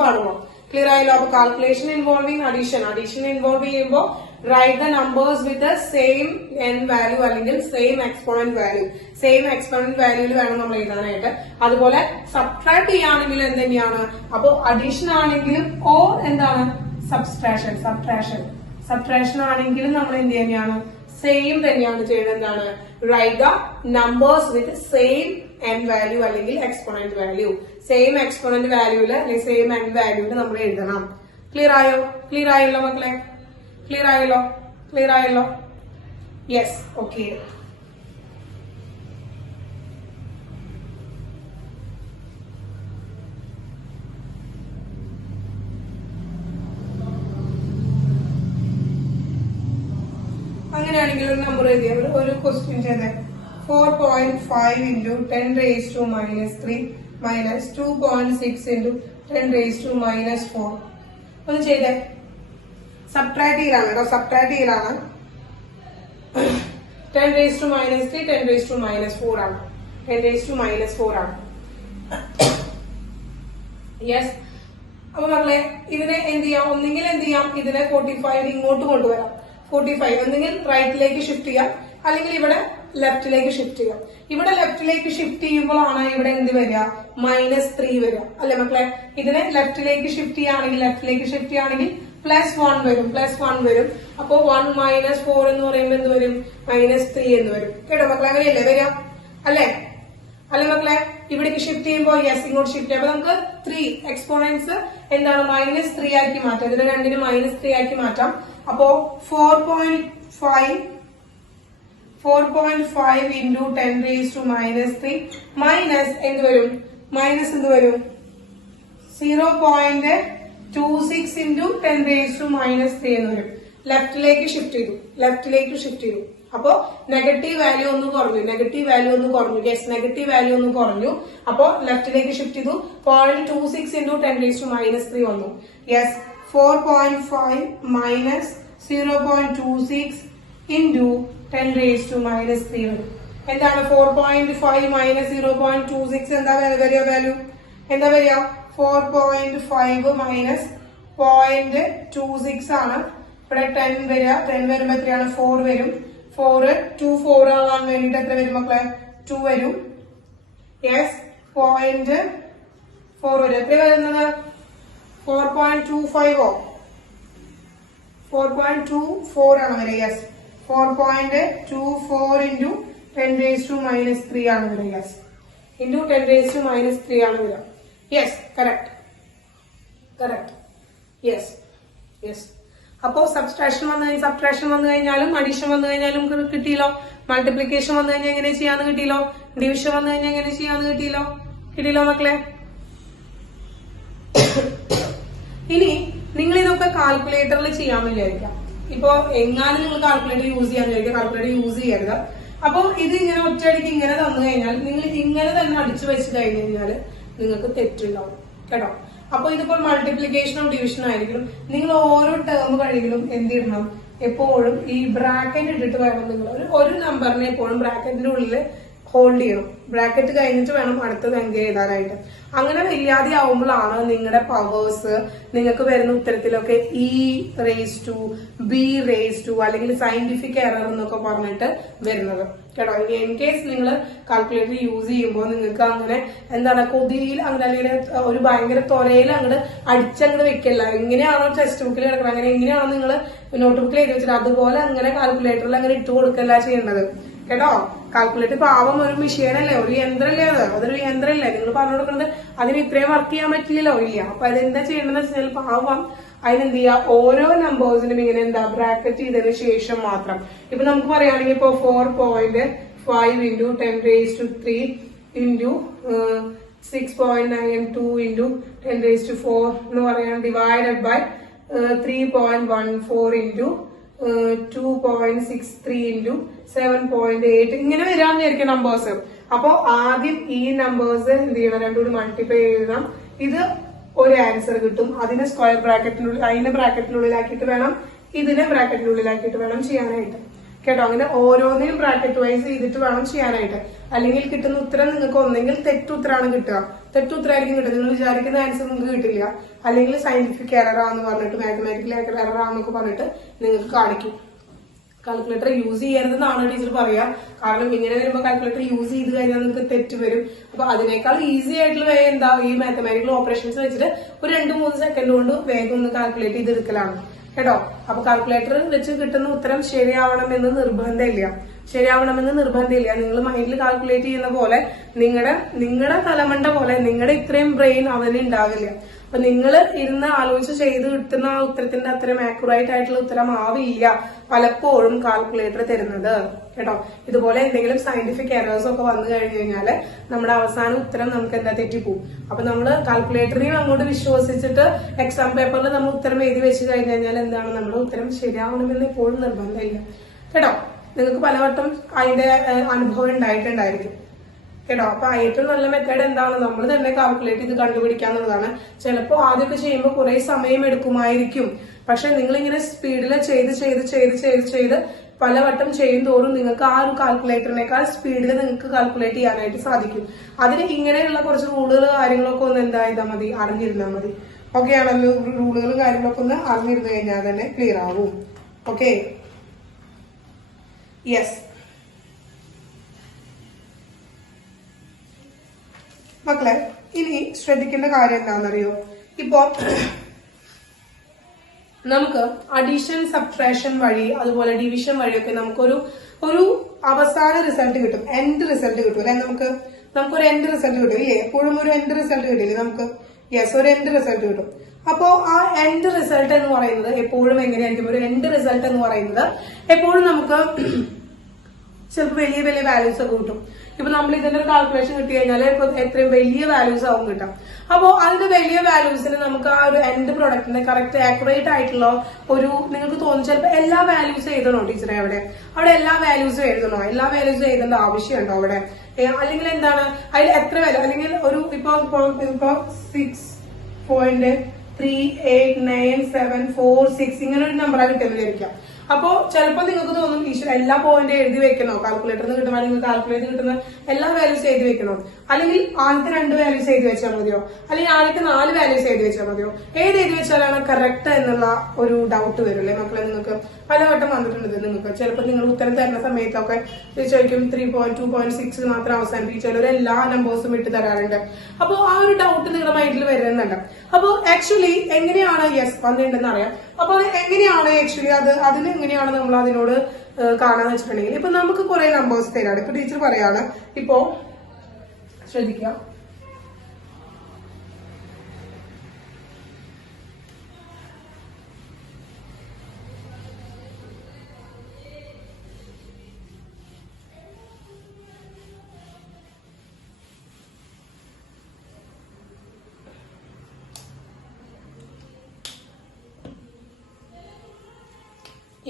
പാടുള്ളൂ. ക്ലിയർ ആയല്ലോ? അപ്പൊ കാൽക്കുലേഷൻ ഇൻവോൾവിംഗ് അഡീഷൻ ഇൻവോൾവ് ചെയ്യുമ്പോൾ write the numbers with same n value അല്ലെങ്കിൽ സെയിം എക്സ്പോണന്റ് വാല്യൂയിൽ വേണം നമ്മൾ എഴുതാനായിട്ട്. അതുപോലെ സബ്ട്രാക്ട് ചെയ്യുകയാണെങ്കിൽ എന്ത് തന്നെയാണ്? അപ്പോ അഡീഷൻ ആണെങ്കിലും ഓർ എന്താണ്? സബ്ട്രാക്ഷൻ ആണെങ്കിലും നമ്മൾ എന്ത് തന്നെയാണ്? സെയിം തന്നെയാണ് ചെയ്യുന്നത്. എന്താണ്? Write the numbers with same n value അല്ലെങ്കിൽ എക്സ്പോണന്റ് വാല്യൂ. സെയിം എക്സ്പോണന്റ് വാല്യൂല് അല്ലെങ്കിൽ സെയിം n വാല്യൂല് നമ്മൾ എഴുതണം. ക്ലിയർ ആയല്ലോ മക്കളെ? ക്ലിയർ ആയല്ലോ? യെസ്. ഓക്കെ. അങ്ങനെയാണെങ്കിൽ ഒരു നമ്പർ എഴുതിയ ഒരു ക്വസ്റ്റ്യൻ ചെയ്തേ. 4.5 into 10 raised to minus 3 minus 2.6 into 10 raised to minus 4. ഒന്ന് ചെയ്തേ. സബ്ട്രാക്ട് ചെയ്യലാണ്. 10 raised to minus 3 10 raised to minus 4 ആണ്. 10 raised to minus 4 ആണ്. യെസ്. അപ്പൊ മക്കളെ ഇതിനെ എന്ത് ചെയ്യാം, ഒന്നെങ്കിൽ എന്ത് ചെയ്യാം, ഇതിനെ 45 ഇങ്ങോട്ട് കൊണ്ടുവരാം. 45 ഒന്നെങ്കിൽ റൈറ്റിലേക്ക് ഷിഫ്റ്റ് ചെയ്യാം, അല്ലെങ്കിൽ ഇവിടെ ലെഫ്റ്റിലേക്ക് ഷിഫ്റ്റ് ചെയ്യാം. ഇവിടെ ലെഫ്റ്റിലേക്ക് ഷിഫ്റ്റ് ചെയ്യുമ്പോഴാണ് ഇവിടെ എന്ത് വരിക, -3 വരിക അല്ലെ മക്കളെ. ഇതിനെ ലെഫ്റ്റിലേക്ക് ഷിഫ്റ്റ് ചെയ്യുകയാണെങ്കിൽ +1 വരും. അപ്പൊ 1 - 4 എന്ന് പറയുമ്പോൾ എന്ത് വരും, -3 എന്ന് വരും. കേട്ടോ മക്കളെ, അങ്ങനെയല്ലേ വരിക അല്ലെ മക്കളെ. ഇവിടേക്ക് ഷിഫ്റ്റ് ചെയ്യുമ്പോൾ യെസ് ഇങ്ങോട്ട് ഷിഫ്റ്റ് ചെയ്യാം. അപ്പൊ നമുക്ക് 3 എക്സ്പോണൻസ് എന്താണ് -3 ആക്കി മാറ്റാം. ഇതിനെ രണ്ടിന് -3 ആക്കി മാറ്റാം. അപ്പോ 4.5 into 10⁻³ മൈനസ് എന്ത് വരും, 0.26 into 10⁻³ എന്ന് വരും. ലെഫ്റ്റിലേക്ക് ഷിഫ്റ്റ് ചെയ്തു. അപ്പോ നെഗറ്റീവ് വാല്യൂ ഒന്ന് കുറഞ്ഞു. യെസ് നെഗറ്റീവ് വാല്യൂ ഒന്ന് കുറഞ്ഞു. അപ്പോ ലെഫ്റ്റിലേക്ക് ഷിഫ്റ്റ് ചെയ്തു. 0.26 into 10⁻³ വന്നു. യെസ് 4.5 മൈനസ് 0.26 into 10⁻³ വരും. എന്താണ് 4.5 മൈനസ് 0.26 എന്താ വരിക വാല്യൂ, എന്താ വരിക 4.5 മൈനസ് 0.26 ആണ്. ഇവിടെ 10 വരിക. 10 വരുമ്പോ എത്രയാണ്, 4 വരും. 4 ആവാൻ വേണ്ടിട്ട് എത്ര വരും മക്കളെ, 2 വരും. യെസ് 0.4 വരും. എത്ര വരുന്നത് 4.25 4.24 ആണ് വരിക. യെസ് 4.24 into 10⁻³ ആണ് വരിക. യെസ് into 10⁻³ ആണ് വരിക. Yes correct. യെസ് അപ്പോ സബ്ട്രാക്ഷൻ വന്നു കഴിഞ്ഞാലും അഡീഷൻ വന്നു കഴിഞ്ഞാലും കിട്ടിയല്ലോ. മൾട്ടിപ്ലിക്കേഷൻ വന്നു കഴിഞ്ഞാൽ എങ്ങനെ ചെയ്യാന്ന് കിട്ടിയല്ലോ. ഡിവിഷൻ വന്നു കഴിഞ്ഞാൽ എങ്ങനെ ചെയ്യാന്ന് കിട്ടിയല്ലോ മക്കളെ. ഇനി നിങ്ങൾ ഇതൊക്കെ കാൽക്കുലേറ്ററിൽ ചെയ്യാമെന്ന് വിചാരിക്കാം. ഇപ്പൊ എങ്ങാനും നിങ്ങൾ കാൽക്കുലേറ്റർ യൂസ് ചെയ്യാന്ന് വിചാരിക്കാം. കാൽക്കുലേറ്റർ യൂസ് ചെയ്യരുത്. അപ്പൊ ഇത് ഇങ്ങനെ ഒറ്റയടിക്ക് ഇങ്ങനെ തന്നു കഴിഞ്ഞാൽ നിങ്ങൾ ഇങ്ങനെ തന്നെ അടിച്ചു വെച്ച് കഴിഞ്ഞു കഴിഞ്ഞാൽ നിങ്ങൾക്ക് തെറ്റുണ്ടാവും കേട്ടോ. അപ്പൊ ഇതിപ്പോൾ മൾട്ടിപ്ലിക്കേഷനോ ഡിവിഷനോ ആയിരിക്കും. നിങ്ങൾ ഓരോ ടേം കഴിയിലും എന്തിടണം, എപ്പോഴും ഈ ബ്രാക്കറ്റ് ഇട്ടിട്ട് വേണം നിങ്ങൾ ഒരു നമ്പറിനെ എപ്പോഴും ബ്രാക്കറ്റിന്റെ ഉള്ളിൽ ഹോൾഡ് ചെയ്യണം. ബ്രാക്കറ്റ് കഴിഞ്ഞിട്ട് വേണം അടുത്തത് അങ്ക് എഴുതാനായിട്ട്. അങ്ങനെ ഇല്ലാതെ ആവുമ്പോഴാണ് നിങ്ങളുടെ പവേഴ്സ് നിങ്ങൾക്ക് വരുന്ന ഉത്തരത്തിലൊക്കെ E⁻², അല്ലെങ്കിൽ സയന്റിഫിക് എറർ എന്നൊക്കെ പറഞ്ഞിട്ട് വരുന്നത് കേട്ടോ. ഇൻ കേസ് നിങ്ങൾ കാൽക്കുലേറ്റർ യൂസ് ചെയ്യുമ്പോൾ നിങ്ങൾക്ക് അങ്ങനെ എന്താണ് കൊതിയിൽ അങ്ങനെ അല്ലെങ്കിൽ ഒരു ഭയങ്കര ത്വരയിൽ അങ്ങോട്ട് അടിച്ചങ്ങോട്ട് വെക്കല്ല. എങ്ങനെയാണോ ടെക്സ്റ്റ് ബുക്കിൽ കിടക്കുന്നത് അങ്ങനെ എങ്ങനെയാണോ നിങ്ങൾ നോട്ട് ബുക്കിൽ എഴുതി വെച്ചിട്ട് അതുപോലെ അങ്ങനെ കാൽക്കുലേറ്ററിൽ അങ്ങനെ ഇട്ട് കൊടുക്കല്ല ചെയ്യേണ്ടത് കേട്ടോ. കാൽക്കുലേറ്റർ പാവം ഒരു മെഷീനല്ലേ, ഒരു യന്ത്രമല്ലേ, അതൊരു യന്ത്രമല്ലേ. നിങ്ങൾ പറഞ്ഞു കൊടുക്കുന്നത് അതിന് ഇത്രയും വർക്ക് ചെയ്യാൻ പറ്റില്ലല്ലോ, ഇല്ല. അപ്പൊ അതെന്താ ചെയ്യണമെന്ന് വെച്ചാൽ പാവം അതിനെന്ത് ചെയ്യാ, ഓരോ നമ്പേഴ്സിനും ഇങ്ങനെ എന്താ ബ്രാക്കറ്റ് ചെയ്തതിനു ശേഷം മാത്രം. ഇപ്പൊ നമുക്ക് പറയുകയാണെങ്കിൽ ഇപ്പൊ 4.5 into 10⁻³ into 6.92 into 10⁻⁴ എന്ന് പറയാൻ ഡിവൈഡഡ് ബൈ 3.14 into 2.63 into 7.8 ഇങ്ങനെ വരാന്ന് വിചാരിക്കും നമ്പേഴ്സ്. അപ്പൊ ആദ്യം ഈ നമ്പേഴ്സ് എന്ത് ചെയ്യണം, രണ്ടും കൂടി മൾട്ടിപ്ലൈ ചെയ്യണം. ഇത് ഒരു ആൻസർ കിട്ടും. അതിനെ സ്ക്വയർ ബ്രാക്കറ്റിനുള്ളിൽ അതിനെ ബ്രാക്കറ്റിനുള്ളിലാക്കിയിട്ട് വേണം ഇതിനെ ബ്രാക്കറ്റിനുള്ളിലാക്കിയിട്ട് വേണം ചെയ്യാനായിട്ട് കേട്ടോ. അങ്ങനെ ഓരോന്നിനും ബ്രാക്കറ്റ് വൈസ് ചെയ്തിട്ട് വേണം ചെയ്യാനായിട്ട്. അല്ലെങ്കിൽ കിട്ടുന്ന ഉത്തരം നിങ്ങൾക്ക് ഒന്നെങ്കിൽ തെറ്റുത്തരാണ് കിട്ടുക, തെറ്റുത്തരായിരിക്കും കിട്ടുക. നിങ്ങൾ വിചാരിക്കുന്ന ആൻസർ നിങ്ങൾക്ക് കിട്ടില്ല. അല്ലെങ്കിൽ സയന്റിഫിക് എററാന്ന് പറഞ്ഞിട്ട് മാത്തമാറ്റിക്കൽ എററാന്നൊക്കെ പറഞ്ഞിട്ട് നിങ്ങൾക്ക് കാണിക്കും. കാൽക്കുലേറ്റർ യൂസ് ചെയ്യരുതെന്നാണ് ടീച്ചർ പറയാ. കാരണം ഇങ്ങനെ വരുമ്പോൾ കാൽക്കുലേറ്റർ യൂസ് ചെയ്ത് കഴിഞ്ഞാൽ നിങ്ങൾക്ക് തെറ്റ് വരും. അപ്പൊ അതിനേക്കാൾ ഈസി ആയിട്ടുള്ള വേ എന്താ, ഈ മാത്തമാറ്റിക്കൽ ഓപ്പറേഷൻസ് വെച്ചിട്ട് ഒരു 2-3 സെക്കൻഡ് കൊണ്ട് വേഗം ഒന്ന് കാൽക്കുലേറ്റ് ചെയ്തെടുക്കലാണ് കേട്ടോ. അപ്പൊ കാൽക്കുലേറ്റർ വെച്ച് കിട്ടുന്ന ഉത്തരം ശരിയാവണമെന്ന് നിർബന്ധമില്ല. നിങ്ങൾ മൈൻഡിൽ കാൽക്കുലേറ്റ് ചെയ്യുന്ന പോലെ നിങ്ങളുടെ തലമണ്ട പോലെ നിങ്ങളുടെ ഇത്രയും ബ്രെയിൻ അവന് ഉണ്ടാവില്ല. അപ്പൊ നിങ്ങൾ ഇരുന്ന് ആലോചിച്ച് ചെയ്ത് കിട്ടുന്ന ആ ഉത്തരത്തിന്റെ അത്രയും ആക്യുറേറ്റ് ആയിട്ടുള്ള ഉത്തരം ആവില്ല പലപ്പോഴും കാൽക്കുലേറ്റർ തരുന്നത് കേട്ടോ. ഇതുപോലെ എന്തെങ്കിലും സയന്റിഫിക് എറേഴ്സ് ഒക്കെ വന്നു കഴിഞ്ഞു കഴിഞ്ഞാല് നമ്മുടെ അവസാന ഉത്തരം നമുക്ക് എന്താ തെറ്റിപ്പോവും. അപ്പൊ നമ്മള് കാൽക്കുലേറ്ററിനെ അങ്ങോട്ട് വിശ്വസിച്ചിട്ട് എക്സാം പേപ്പറിൽ നമ്മൾ ഉത്തരം എഴുതി വെച്ച് കഴിഞ്ഞു കഴിഞ്ഞാൽ എന്താണ്, നമ്മുടെ ഉത്തരം ശരിയാവണമെന്ന് എപ്പോഴും നിർബന്ധമില്ല കേട്ടോ. നിങ്ങൾക്ക് പലവട്ടം അതിന്റെ അനുഭവം ഉണ്ടായിട്ടുണ്ടായിരിക്കും കേട്ടോ. അപ്പൊ ഏറ്റവും നല്ല മെത്തേഡ് എന്താണ്, നമ്മൾ തന്നെ കാൽക്കുലേറ്റ് ചെയ്ത് കണ്ടുപിടിക്കാന്നുള്ളതാണ്. ചിലപ്പോൾ ആദ്യമൊക്കെ ചെയ്യുമ്പോൾ കുറെ സമയം എടുക്കുമായിരിക്കും. പക്ഷെ നിങ്ങൾ ഇങ്ങനെ സ്പീഡിൽ ചെയ്ത് പലവട്ടം ചെയ്യും തോറും നിങ്ങൾക്ക് ആ ഒരു കാൽക്കുലേറ്ററിനേക്കാൾ സ്പീഡിൽ നിങ്ങൾക്ക് കാൽക്കുലേറ്റ് ചെയ്യാനായിട്ട് സാധിക്കും. അതിന് ഇങ്ങനെയുള്ള കുറച്ച് റൂളുകൾ കാര്യങ്ങളൊക്കെ ഒന്ന് എന്താ ചെയ്താൽ മതി, അറിഞ്ഞിരുന്നാൽ മതി ഓക്കെ ആണല്ലോ? റൂളുകളും കാര്യങ്ങളൊക്കെ ഒന്ന് അറിഞ്ഞിരുന്നു കഴിഞ്ഞാൽ തന്നെ ക്ലിയർ ആവും. ഓക്കെ, യെസ് മക്കളെ. ഇനി ശ്രദ്ധിക്കേണ്ട കാര്യം എന്താണെന്നറിയോ? ഇപ്പോ നമുക്ക് അഡീഷൻ, സബ്ട്രാക്ഷൻ വഴി അതുപോലെ ഡിവിഷൻ വഴിയൊക്കെ നമുക്കൊരു അവസാന റിസൾട്ട് കിട്ടും, എൻഡ് റിസൾട്ട് കിട്ടും അല്ലെ? നമുക്കൊരു എൻഡ് റിസൾട്ട് കിട്ടും ഇല്ലേ? എപ്പോഴും ഒരു എൻഡ് റിസൾട്ട് കിട്ടില്ലേ നമുക്ക്? യെസ്, ഒരു എൻഡ് റിസൾട്ട് കിട്ടും. അപ്പോ ആ എൻഡ് റിസൾട്ട് എന്ന് പറയുന്നത് എപ്പോഴും എങ്ങനെയായിരിക്കും? ഒരു എൻഡ് റിസൾട്ട് എന്ന് പറയുന്നത് എപ്പോഴും നമുക്ക് ചിലപ്പോൾ വലിയ വലിയ വാല്യൂസ് ഒക്കെ കിട്ടും. ഇപ്പൊ നമ്മൾ ഇതിന്റെ ഒരു കാൽക്കുലേഷൻ കിട്ടി കഴിഞ്ഞാൽ ഇപ്പൊ എത്രയും വലിയ വാല്യൂസ് ആവും കിട്ടാം. അപ്പോ അതിന്റെ വലിയ വാല്യൂസിന് നമുക്ക് ആ ഒരു എൻഡ് പ്രൊഡക്റ്റിന്റെ കറക്റ്റ് ആക്യുറേറ്റ് ആയിട്ടുള്ള ഒരു, നിങ്ങൾക്ക് തോന്നും ചിലപ്പോൾ എല്ലാ വാല്യൂസും എഴുതണോ ടീച്ചറെ? അവിടെ എല്ലാ വാല്യൂസും എഴുതണോ? എല്ലാ വാല്യൂസും എഴുതേണ്ട ആവശ്യമുണ്ടോ അവിടെ? അല്ലെങ്കിൽ എന്താണ് അതിൽ എത്ര വാല്യൂ, അല്ലെങ്കിൽ ഒരു ഇപ്പൊ 6.38974 ഇങ്ങനെ ഒരു നമ്പറാണ് കിട്ടുന്നത് വിചാരിക്കാം. അപ്പോ ചിലപ്പോൾ നിങ്ങൾക്ക് തോന്നും ഈശ്വര എല്ലാ പോയിന്റ് എഴുതി വെക്കണോ? കാൽക്കുലേറ്ററിൽ നിന്ന് കിട്ടുന്ന, അല്ലെങ്കിൽ കാൽക്കുലേറ്റർ കിട്ടുന്ന എല്ലാ വാല്യൂസ് എഴുതി വെക്കണോ? അല്ലെങ്കിൽ ആദ്യത്തെ 2 വാല്യൂസ് എഴുതി വെച്ചാൽ മതിയോ? അല്ലെങ്കിൽ ആദ്യത്തെ 4 വാല്യൂസ് എഴുതി വെച്ചാൽ മതിയോ? ഏത് എഴുതി വെച്ചാലാണ് കറക്റ്റ് എന്നുള്ള ഒരു ഡൗട്ട് വരും അല്ലെ മക്കളെ? നിങ്ങൾക്ക് പലവട്ടം വന്നിട്ടുണ്ട് നിങ്ങൾക്ക്. ചിലപ്പോൾ നിങ്ങൾ ഉത്തരം തരുന്ന സമയത്തൊക്കെ ചോദിക്കും 3.2.6 മാത്രം അവസാനിപ്പിക്കും. ചിലർ എല്ലാ നമ്പേഴ്സും ഇട്ട് തരാറുണ്ട്. അപ്പോൾ ആ ഒരു ഡൗട്ട് നിങ്ങളുടെ മൈൻഡിൽ വരുന്നുണ്ട്. അപ്പോൾ ആക്ച്വലി എങ്ങനെയാണ് യെസ് വന്നിട്ടുണ്ടെന്ന് അറിയാം. അപ്പൊ എങ്ങനെയാണ് ആക്ച്വലി അതിന് എങ്ങനെയാണ് നമ്മൾ അതിനോട് കാണാന്ന് വെച്ചിട്ടുണ്ടെങ്കിൽ, ഇപ്പൊ നമുക്ക് കുറെ നമ്പേഴ്സ് തരാണ്. ഇപ്പൊ ടീച്ചർ പറയാണ്, ഇപ്പോ ശ്രദ്ധിക്കുക,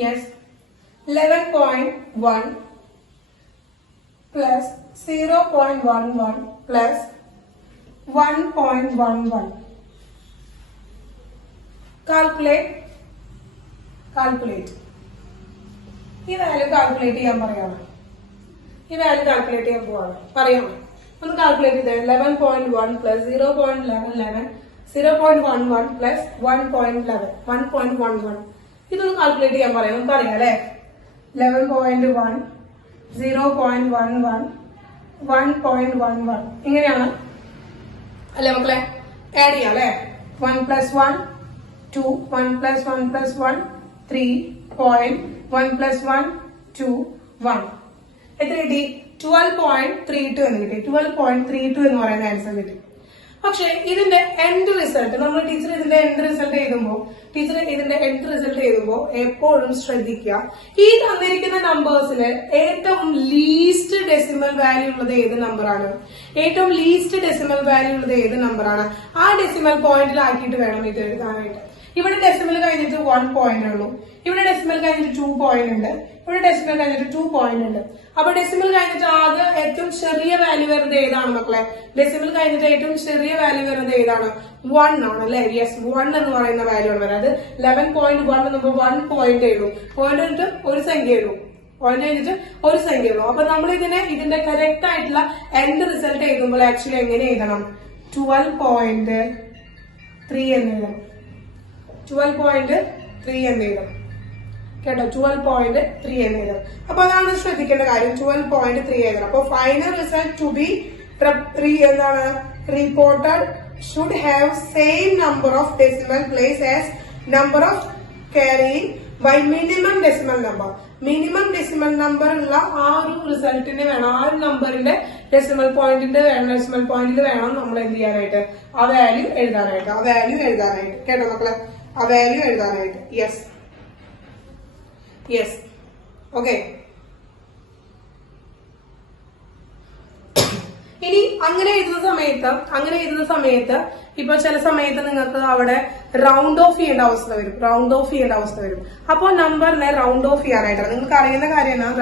yes, 11.1 plus 0.11 plus 1.11. Calculate. ഈ വാല്യൂ കാൽക്കുലേറ്റ് ചെയ്യാൻ പറയാണ്. ഈ വാല്യൂ കാൽക്കുലേറ്റ് ചെയ്യാൻ പോവാണ് പറയാണ്. ഒന്ന് കാൽക്കുലേറ്റ് ചെയ്തേ. 11.1 plus 0.11 0.11 plus 1.11. ഇതൊന്ന് കാൽക്കുലേറ്റ് ചെയ്യാൻ പറയാം. നമുക്ക് അറിയാം അല്ലെ? 11.1 0.11 1.11 ഇങ്ങനെയാണ് അല്ലെ മക്കളെ? ആഡ് ചെയ്യാം അല്ലെ? 1 plus 1 2 1 plus 1 plus 1 3.1 plus 1 2 1 എത്ര കിട്ടി? 12.32 എന്ന് കിട്ടി. 12.32 എന്ന് പറയുന്ന ആൻസർ കിട്ടി. പക്ഷെ ഇതിന്റെ എൻഡ് റിസൾട്ട് നമ്മൾ ടീച്ചർ ഇതിന്റെ എൻഡ് റിസൾട്ട് എഴുതുമ്പോൾ എപ്പോഴും ശ്രദ്ധിക്കുക, ഈ തന്നിരിക്കുന്ന നമ്പേഴ്സിന് ഏറ്റവും ലീസ്റ്റ് ഡെസിമൽ വാല്യൂ ഉള്ളത് ഏത് നമ്പറാണ്? ഏറ്റവും ലീസ്റ്റ് ഡെസിമൽ വാല്യൂ ഉള്ളത് ഏത് നമ്പറാണ്? ആ ഡെസിമൽ പോയിന്റിലാക്കിയിട്ട് വേണം ഇത് എഴുതാനായിട്ട്. ഇവിടെ ഡെസിമൽ കഴിഞ്ഞിട്ട് 1 പോയിന്റ് ഉള്ളൂ, ഇവിടെ ഡെസിമൽ കഴിഞ്ഞിട്ട് 2 പോയിന്റ് ഉണ്ട്, ഇവിടെ ഡെസിമൽ കഴിഞ്ഞിട്ട് 2 പോയിന്റ് ഉണ്ട്. അപ്പൊ ഡെസിമൽ കഴിഞ്ഞിട്ട് ആദ്യം ഏറ്റവും ചെറിയ വാല്യൂ വരുന്നത് ഏതാണ് മക്കളെ? ഡെസിമൽ കഴിഞ്ഞിട്ട് ഏറ്റവും ചെറിയ വാല്യൂ വരുന്നത് ഏതാണ്? 1 ആണ് അല്ലെ? യെസ്, 1 എന്ന് പറയുന്ന വാല്യൂ ആണ് വരുന്നത്. 11.1 നമ്മൾ 1 പോയിന്റ് എഴുതും. പോയിന്റ് കഴിഞ്ഞിട്ട് ഒരു സംഖ്യ എഴുതും. അപ്പൊ നമ്മൾ ഇതിന്റെ കറക്റ്റ് ആയിട്ടുള്ള എൻഡ് റിസൾട്ട് എഴുതുമ്പോൾ ആക്ച്വലി എങ്ങനെ എഴുതണം? 12.3 എന്ന് എഴുതണം. 12.3 എന്ന് എഴുതണം കേട്ടോ. 12.3 എന്ന് എഴുതണം. അപ്പൊ അതാണ് ശ്രദ്ധിക്കേണ്ട കാര്യം. 12.3 എഴുതണം. അപ്പൊ ഫൈനൽ റിസൾട്ട് ടു ബി എന്താണ് reported should have same number of decimal place as number of carrying by minimum decimal number. Minimum decimal number ഉള്ള ആ ഒരു റിസൾട്ടിന് വേണം, ആ ഒരു നമ്പറിന്റെ ഡെസിമൽ പോയിന്റിൽ വേണം നമ്മൾ എന്ത് ചെയ്യാനായിട്ട്? ആ വാല്യൂ എഴുതാനായിട്ട് കേട്ടോ മക്കളെ? ആ വാല്യൂ എഴുതാനായിട്ട്. Yes okay. ഇനി അങ്ങനെ എഴുതുന്ന സമയത്ത് ഇപ്പൊ ചില സമയത്ത് നിങ്ങൾക്ക് അവിടെ റൗണ്ട് ഓഫ് ചെയ്യേണ്ട അവസ്ഥ വരും. അപ്പോൾ നമ്പറിനെ റൗണ്ട് ഓഫ് ചെയ്യാനായിട്ടാണ്. നിങ്ങൾക്ക് അറിയുന്ന കാര്യമാണ്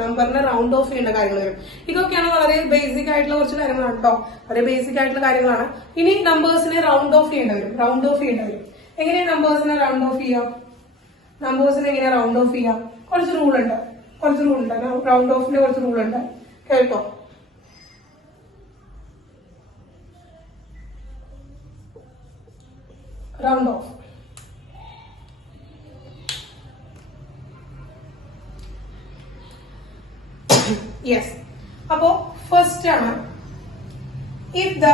നമ്പറിനെ റൗണ്ട് ഓഫ് ചെയ്യേണ്ട കാര്യങ്ങൾ വരും. ഇതൊക്കെയാണ് വളരെ ബേസിക് ആയിട്ടുള്ള കുറച്ച് കാര്യങ്ങളാണ് കേട്ടോ. വളരെ ബേസിക് ആയിട്ടുള്ള കാര്യങ്ങളാണ്. ഇനി നമ്പേഴ്സിനെ റൗണ്ട് ഓഫ് ചെയ്യേണ്ടി വരും. എങ്ങനെയാണ് നമ്പേഴ്സിനെ റൗണ്ട് ഓഫ് ചെയ്യാം? കുറച്ച് റൂൾ ഉണ്ട്. റൗണ്ട് ഓഫിന്റെ കുറച്ച് റൂൾ ഉണ്ട് കേട്ടോ. Round of. യെസ്. അപ്പോ ഫസ്റ്റ് ആണ്, if the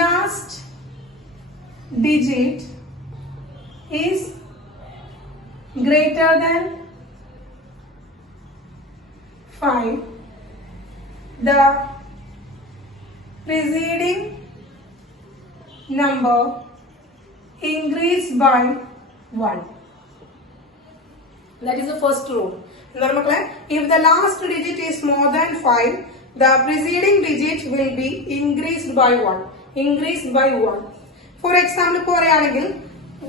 last digit is greater than 5, the preceding number increased by 1. That is the first rule. If the last digit is more than 5, the preceding digit will be increased by 1. Increased by 1. For example,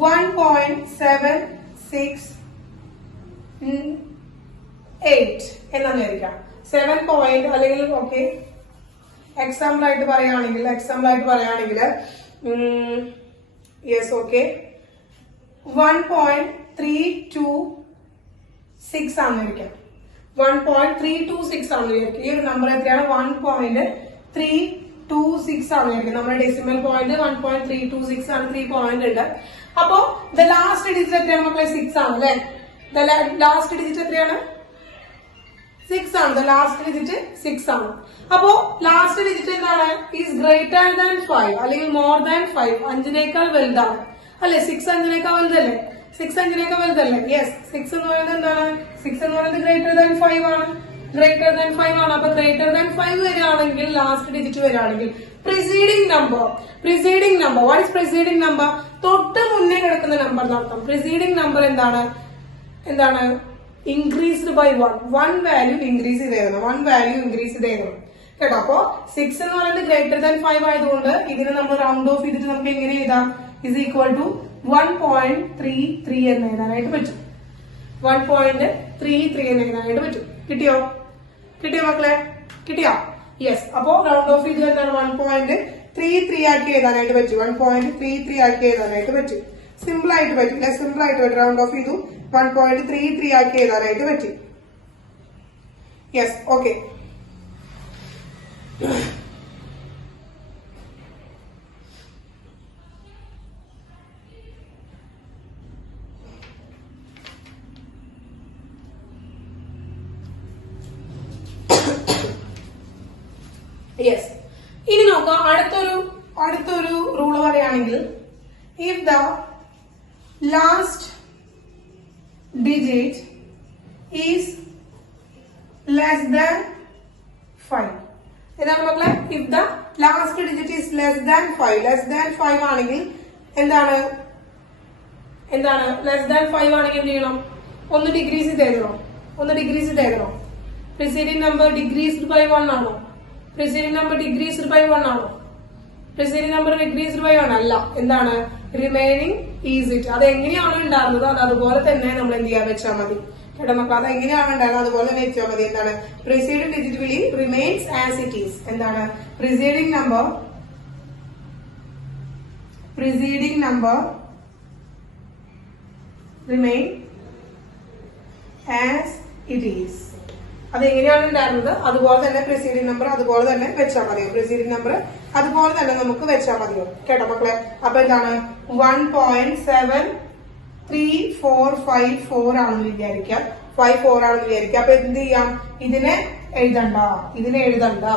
1.768 എന്നാണ് വിചാരിക്കാം. 7 point അല്ലെങ്കിൽ okay example ആയിട്ട് പറയുകയാണെങ്കിൽ yes okay 1.326 ആണെന്ന് വിചാരിക്കാം. 1.326 ആണെന്ന് വിചാരിക്കും. ഈ ഒരു നമ്പർ എത്രയാണ്? 1.326 ആണെന്ന് വിചാരിക്കും. നമ്മുടെ ഡെസിമൽ പോയിന്റ് 1.326 ആണ്. 3 പോയിന്റ് ഉണ്ട്. അപ്പോ ദ ലാസ്റ്റ് ഡിജിറ്റ് എത്രയാണ് മക്കളെ? 6 ആണ് അല്ലെ? ലാസ്റ്റ് ഡിജിറ്റ് എത്രയാണ്? 6 ആണ്. ദ ലാസ്റ്റ് ഡിജിറ്റ് 6 ആണ്. അപ്പോ ലാസ്റ്റ് ഡിജിറ്റ് എന്താണ്? ഈസ് ഗ്രേറ്റർ ദാൻ 5 അല്ലെങ്കിൽ മോർ ദാൻ 5. 5നേക്കാൾ വലുതാണ് അല്ലെ? 6 5നേക്കാൾ വലുതല്ലേ? 6 5നേക്കാൾ വലുതല്ലേ? യെസ്. 6 എന്ന് പറയുന്നത് എന്താണ്? 6 എന്ന് പറയുന്നത് ഗ്രേറ്റർ ദാൻ 5 ആണ്. ഗ്രേറ്റർ ദാൻ 5 ആണ്. അപ്പൊ ഗ്രേറ്റർ ദാൻ 5 വരികയാണെങ്കിൽ, ലാസ്റ്റ് ഡിജിറ്റ് വരികയാണെങ്കിൽ preceding number what is preceding number? തൊട്ട് മുന്നേ കിടക്കുന്ന നമ്പർ നടത്താം. പ്രിസീഡിംഗ് നമ്പർ എന്താണ്? Increased by 1. 1 വാല്യൂ ഇൻക്രീസ് ചെയ്തേക്കണം കേട്ടോ. അപ്പോ 6 എന്ന് പറയുന്നത് ഗ്രേറ്റർ ദാൻ 5 ആയതുകൊണ്ട് ഇതിനെ നമ്മൾ റൗണ്ട് ഓഫ് ചെയ്തിട്ട് നമുക്ക് എങ്ങനെ എഴുതാം? ഇസ് ഈക്വൽ ടു 1.33 എന്ന് എഴുതാനായിട്ട് പറ്റും. 1.33 എന്ന് എഴുതാനായിട്ട് പറ്റും. കിട്ടിയോ മക്കളെ? കിട്ടിയോ? യെസ്. അപ്പോ റൗണ്ട് ഓഫ് ചെയ്ത് എന്താണ്? 1.33 ആക്കി എഴുതാനായിട്ട് പറ്റും. 1.33 ആക്കി എഴുതാനായിട്ട് പറ്റും. സിമ്പിൾ ആയിട്ട് പറ്റില്ല. റൗണ്ട് ഓഫ് ചെയ്തു 1.33 ആക്കി എഴുതാനായിട്ട് പറ്റി. Yes okay. യെസ്. ഇനി നോക്കാം അടുത്തൊരു റൂള് പറയുകയാണെങ്കിൽ, if the last digit is less than 5. എന്താണ് മക്കളെ? if the last digit is less than 5 ആണെങ്കിൽ എന്താണ്? less than 5 ആണെങ്കിൽ എന്ത് ചെയ്യണം? ഒന്ന് ഡിക്രീസ് ചെയ്തേക്കണോ? പ്രിസീഡിംഗ് നമ്പർ ഡിക്രീസ്ഡ് ബൈ 1 ആണോ? പ്രിസീഡിംഗ് നമ്പർ ഡിക്രീസ്ഡ് ബൈ 1 അല്ല. എന്താണ്? Remaining is it. അത് എങ്ങനെയാണോ ഉണ്ടായിരുന്നത് അത് അതുപോലെ തന്നെ നമ്മൾ എന്ത് ചെയ്യാൻ വെച്ചാൽ മതി കേട്ടോ മക്കൾ. അത് എങ്ങനെയാണ് ഉണ്ടായിരുന്നത് അതുപോലെ തന്നെ വെച്ചാൽ മതി. എന്താണ്? Preceding digit will remains as it is. എന്താണ്? Preceding number remain as it is. അത് എങ്ങനെയാണ് ഉണ്ടായിരുന്നത് അതുപോലെ തന്നെ പ്രിസീഡിംഗ് നമ്പർ അതുപോലെ തന്നെ വെച്ചാൽ മതിയോ? പ്രിസീഡിംഗ് നമ്പർ അതുപോലെ തന്നെ നമുക്ക് വെച്ചാൽ മതിയോ കേട്ടോ മക്കളെ? അപ്പൊ എന്താണ്? 1.73454 ആണെന്ന് വിചാരിക്കാം. 54 ആണെന്ന് വിചാരിക്കാം. അപ്പൊ എന്ത് ചെയ്യാം? ഇതിനെ എഴുതണ്ട.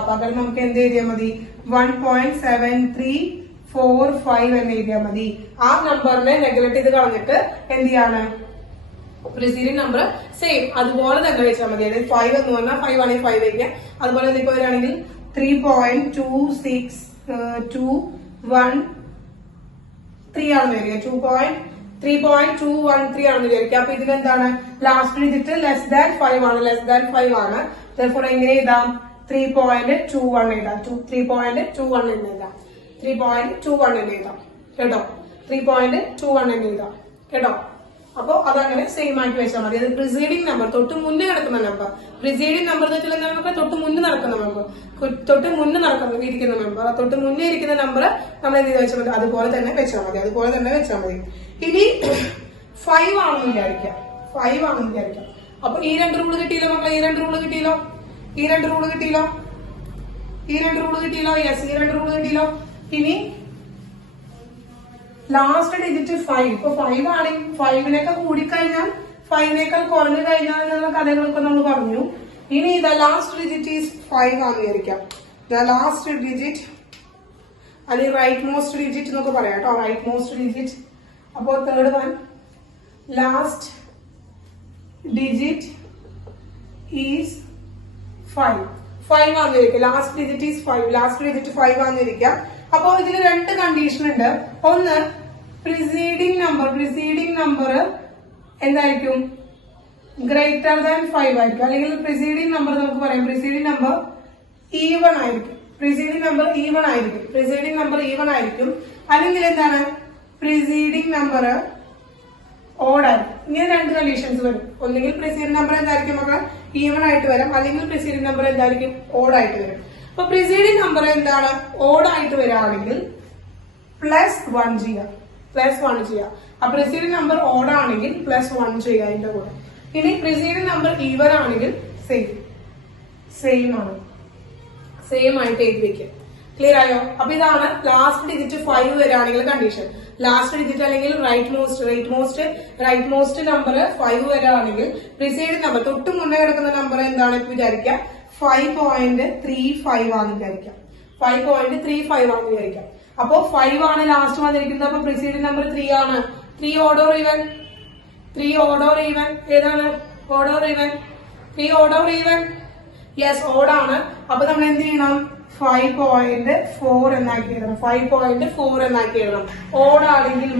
പകരം നമുക്ക് എന്ത് എഴുതിയാൽ മതി? 1.7345 എന്ന് എഴുതിയാൽ മതി. ആ നമ്പറിനെ നെഗ്ലക്ട് ചെയ്ത് കളഞ്ഞിട്ട് എന്ത് ചെയ്യാണ്? പ്രിസീഡിംഗ് നമ്പർ സെയിം അതുപോലെ തന്നെ വെച്ചാൽ മതി. അതായത് 5 എന്ന് പറഞ്ഞാൽ 5 ആണെങ്കിൽ 5 വയ്ക്കുക. അതുപോലെ ഇപ്പൊ വരികയാണെങ്കിൽ 3.26213 ആണെന്ന് വരിക. 3.213 ആണെന്ന് വിചാരിക്കുക. അപ്പൊ ഇതിലെന്താണ്? ലാസ്റ്റ് ഡിജിറ്റ് ലെസ് ദാൻ 5 ആണ്. therefore എങ്ങനെ എഴുതാം? 3.21 എഴുതാം. 3.21 എന്ന് എഴുതാം. 3.21 എന്ന് എഴുതാം കേട്ടോ. 3.21 എന്ന് എഴുതാം കേട്ടോ. അപ്പൊ അതങ്ങനെ സെയിം ആക്കി വെച്ചാൽ മതി. അത് പ്രിസീഡിംഗ് നമ്പർ തൊട്ട് മുന്നേ നടക്കുന്ന നമ്പർ. പ്രിസീഡിംഗ് നമ്പർ എന്ന് വെച്ചാൽ എന്താണ്? തൊട്ട് മുന്നേ നടക്കുന്ന നമ്പർ. തൊട്ട് മുന്നേ ഇരിക്കുന്ന നമ്പർ. തൊട്ട് മുന്നേ ഇരിക്കുന്ന നമ്പർ നമ്മൾ എന്ത് വെച്ചാൽ മതി? അതുപോലെ തന്നെ വെച്ചാൽ മതി. ഇനി 5 ആണെന്ന് വിചാരിക്കാം. അപ്പൊ ഈ രണ്ട് റൂള് കിട്ടിയില്ലോ മക്കളെ? ഈ രണ്ട് റൂള് കിട്ടിയില്ലോ? യെസ്. ഈ രണ്ട് റൂള് കിട്ടിയില്ലോ? ഇനി ലാസ്റ്റ് ഡിജിറ്റ് 5. ഇപ്പൊ 5 ആണെങ്കിൽ 5-നേക്കാൾ കൂടിക്കഴിഞ്ഞാൽ 5-നേക്കാൾ കുറഞ്ഞു കഴിഞ്ഞാൽ എന്നുള്ള കഥകളൊക്കെ നമ്മൾ പറഞ്ഞു. ഇനി ദ ലാസ്റ്റ് ഡിജിറ്റ് ഈസ് 5 ആണെന്ന് വിചാരിക്കാം. ദ ലാസ്റ്റ് ഡിജിറ്റ് അല്ലെങ്കിൽ റൈറ്റ് മോസ്റ്റ് ഡിജിറ്റ് എന്നൊക്കെ പറയാം കേട്ടോ. Right most digit. അപ്പോൾ third one, last digit is 5. 5 ആണെന്നിരിക്കുക. Last digit is 5. Last digit 5 ആണെന്നിരിക്കാം. അപ്പോ ഇതിൽ രണ്ട് കണ്ടീഷൻ ഉണ്ട്. ഒന്ന്, പ്രിസീഡിംഗ് നമ്പർ എന്തായിരിക്കും? ഗ്രേറ്റർ ദാൻ 5 ആയിരിക്കും. അല്ലെങ്കിൽ പ്രിസീഡിംഗ് നമ്പർ നമുക്ക് പറയാം പ്രിസീഡിംഗ് നമ്പർ ഈവൺ ആയിരിക്കും. പ്രിസീഡിംഗ് നമ്പർ ഈവൺ ആയിരിക്കും. അല്ലെങ്കിൽ എന്താണ്? പ്രിസീഡിംഗ് നമ്പർ ഓഡ് ആയിരിക്കും. ഇങ്ങനെ രണ്ട് കണ്ടീഷൻസ് വരും. ഒന്നെങ്കിൽ പ്രിസീഡിംഗ് നമ്പർ എന്തായിരിക്കും മക്കളെ? ഈവൺ ആയിട്ട് വരാം. അല്ലെങ്കിൽ പ്രിസീഡിംഗ് നമ്പർ എന്തായിരിക്കും? ഓഡ് ആയിട്ട് വരും. അപ്പൊ പ്രിസീഡിംഗ് നമ്പർ എന്താണ്? ഓഡ് ആയിട്ട് വരാണെങ്കിൽ +1 ചെയ്യാം. ആ പ്രിസീഡിംഗ് നമ്പർ ഓഡ് ആണെങ്കിൽ +1 ചെയ്യുക അതിന്റെ കൂടെ. ഇനി പ്രിസീഡിംഗ് നമ്പർ ഈവൻ ആണെങ്കിൽ സെയിം ആയിട്ട് എഴുതി വെക്കുക. ക്ലിയർ ആയോ? അപ്പൊ ഇതാണ് ലാസ്റ്റ് ഡിജിറ്റ് 5 വരാണെങ്കിൽ കണ്ടീഷൻ. ലാസ്റ്റ് ഡിജിറ്റ് അല്ലെങ്കിൽ റൈറ്റ് മോസ്റ്റ് നമ്പർ 5 വരാണെങ്കിൽ പ്രിസീഡിംഗ് നമ്പർ തൊട്ട് മുന്നേ കിടക്കുന്ന നമ്പർ എന്താണ് വിചാരിക്കാം? 5.35 ആണെന്ന് വിചാരിക്കാം. 5.35 ആണെന്ന് വിചാരിക്കാം. അപ്പോ 5 ആണ് ലാസ്റ്റ് വന്നിരിക്കുന്നത്. അപ്പൊ പ്രിസീഡിംഗ് നമ്പർ 3 ആണ്. 3 ഓഡ് ഓർ ഈവൻ? ഏതാണ്? Odd or even? Yes, odd ആണ്. അപ്പൊ നമ്മൾ എന്ത് ചെയ്യണം? 5.4 എന്നാക്കി എഴുതണം. 5.4 എന്നാക്കി എഴുതണം. ഓഡ് ആണെങ്കിൽ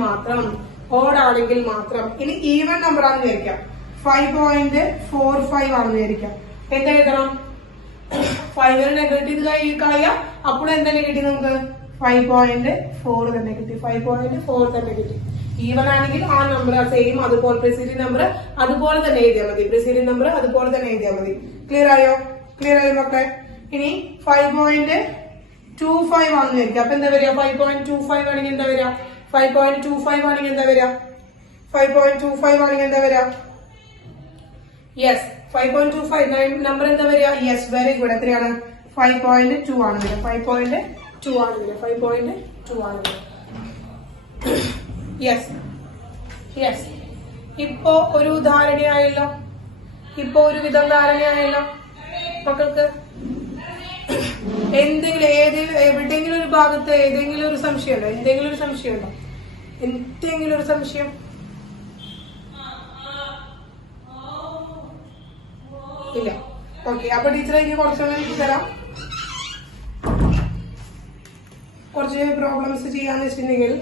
മാത്രം. ഇനി ഈവൻ നമ്പർ ആണെന്ന് വിചാരിക്കാം. 5.45 ആണെന്ന് വിചാരിക്കാം. എന്താ എഴുതണം? 5 നെഗറ്റീവ് കളയാം. അപ്പോൾ എന്താ കിട്ടി നമുക്ക്? 5.4 തന്നെ കിട്ടി. 5.4 തന്നെ കിട്ടി. ഈവൻ ആണെങ്കിൽ ആ നമ്പർ സെയിം അതുപോലെ പ്രിസീഡിംഗ് നമ്പർ അതുപോലെ തന്നെ എഴുതിയാൽ മതി. ക്ലിയർ ആയോ മക്കളെ? ഇനി 5.25 ആണെന്ന് വിചാരിക്കാം. അപ്പൊ എന്താ വരിക? 5.25 ആണെങ്കിൽ എന്താ വരിക? 5.25 ആണെങ്കിൽ എന്താ വരിക? യെസ്, 5.25 നമ്പർ എന്താ വരിക? Yes, very good. എത്രയാണ്? 5.2 ആണ് വരിക. 5.2 ആണ് വരിക. യെസ്. ഇപ്പോ ഒരു ധാരണയായല്ലോ. മക്കൾക്ക് എവിടെയെങ്കിലും ഒരു ഭാഗത്ത് എന്തെങ്കിലും ഒരു സംശയം ഇല്ല? ഓക്കെ. അപ്പൊ ടീച്ചർ എനിക്ക് കുറച്ച് തരാം. കുറച്ച് പ്രോബ്ലംസ് ചെയ്യാന്ന് വെച്ചിട്ടുണ്ടെങ്കിൽ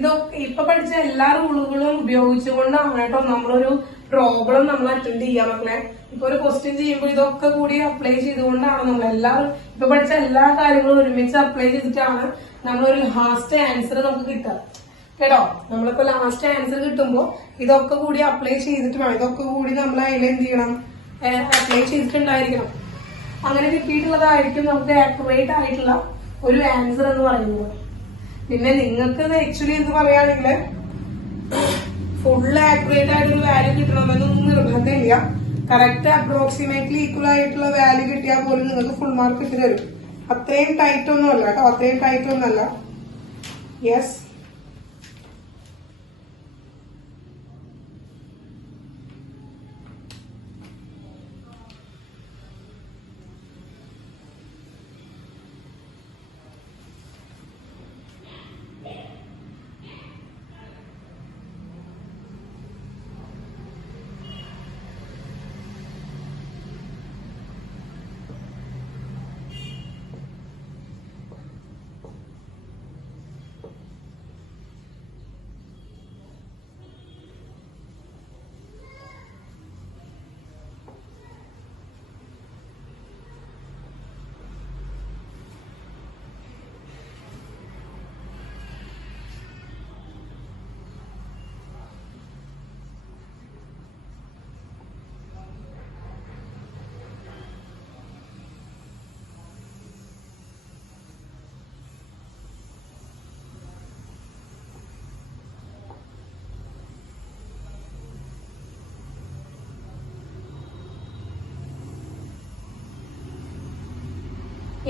ഇതൊക്കെ ഇപ്പൊ പഠിച്ച എല്ലാ റൂളുകളും ഉപയോഗിച്ചുകൊണ്ടാണ് കേട്ടോ നമ്മളൊരു പ്രോബ്ലം നമ്മൾ അറ്റൻഡ് ചെയ്യാൻ മക്കളെ. ഇപ്പൊ ഒരു ക്വസ്റ്റ്യൻ ചെയ്യുമ്പോൾ ഇതൊക്കെ കൂടി അപ്ലൈ ചെയ്തുകൊണ്ടാണ് നമ്മൾ എല്ലാവരും ഇപ്പൊ പഠിച്ച എല്ലാ കാര്യങ്ങളും ഒരുമിച്ച് അപ്ലൈ ചെയ്തിട്ടാണ് നമ്മളൊരു ലാസ്റ്റ് ആൻസർ നമുക്ക് കിട്ടുക കേട്ടോ. നമ്മളിപ്പോ ലാസ്റ്റ് ആൻസർ കിട്ടുമ്പോ ഇതൊക്കെ കൂടി അപ്ലൈ ചെയ്തിട്ട് വേണം. ഇതൊക്കെ കൂടി നമ്മൾ അതിൽ എന്ത് ചെയ്യണം? അപ്ലൈ ചെയ്തിട്ടുണ്ടായിരിക്കണം. അങ്ങനെ കിട്ടിയിട്ടുള്ളതായിരിക്കും നമുക്ക് ആക്യുറേറ്റ് ആയിട്ടുള്ള ഒരു ആൻസർ എന്ന് പറയുന്നത്. പിന്നെ നിങ്ങൾക്ക് ആക്ച്വലി എന്ന് പറയുകയാണെങ്കിൽ ഫുൾ ആക്യുറേറ്റ് ആയിട്ടൊരു വാല്യൂ കിട്ടണമെന്നൊന്നും നിർബന്ധമില്ല. കറക്റ്റ് അപ്രോക്സിമേറ്റ്ലി ഈക്വൽ ആയിട്ടുള്ള വാല്യൂ കിട്ടിയാൽ പോലും നിങ്ങൾക്ക് ഫുൾ മാർക്ക് കിട്ടി തരും. അത്രയും ടൈറ്റ് ഒന്നും അല്ല കേട്ടോ. യെസ്.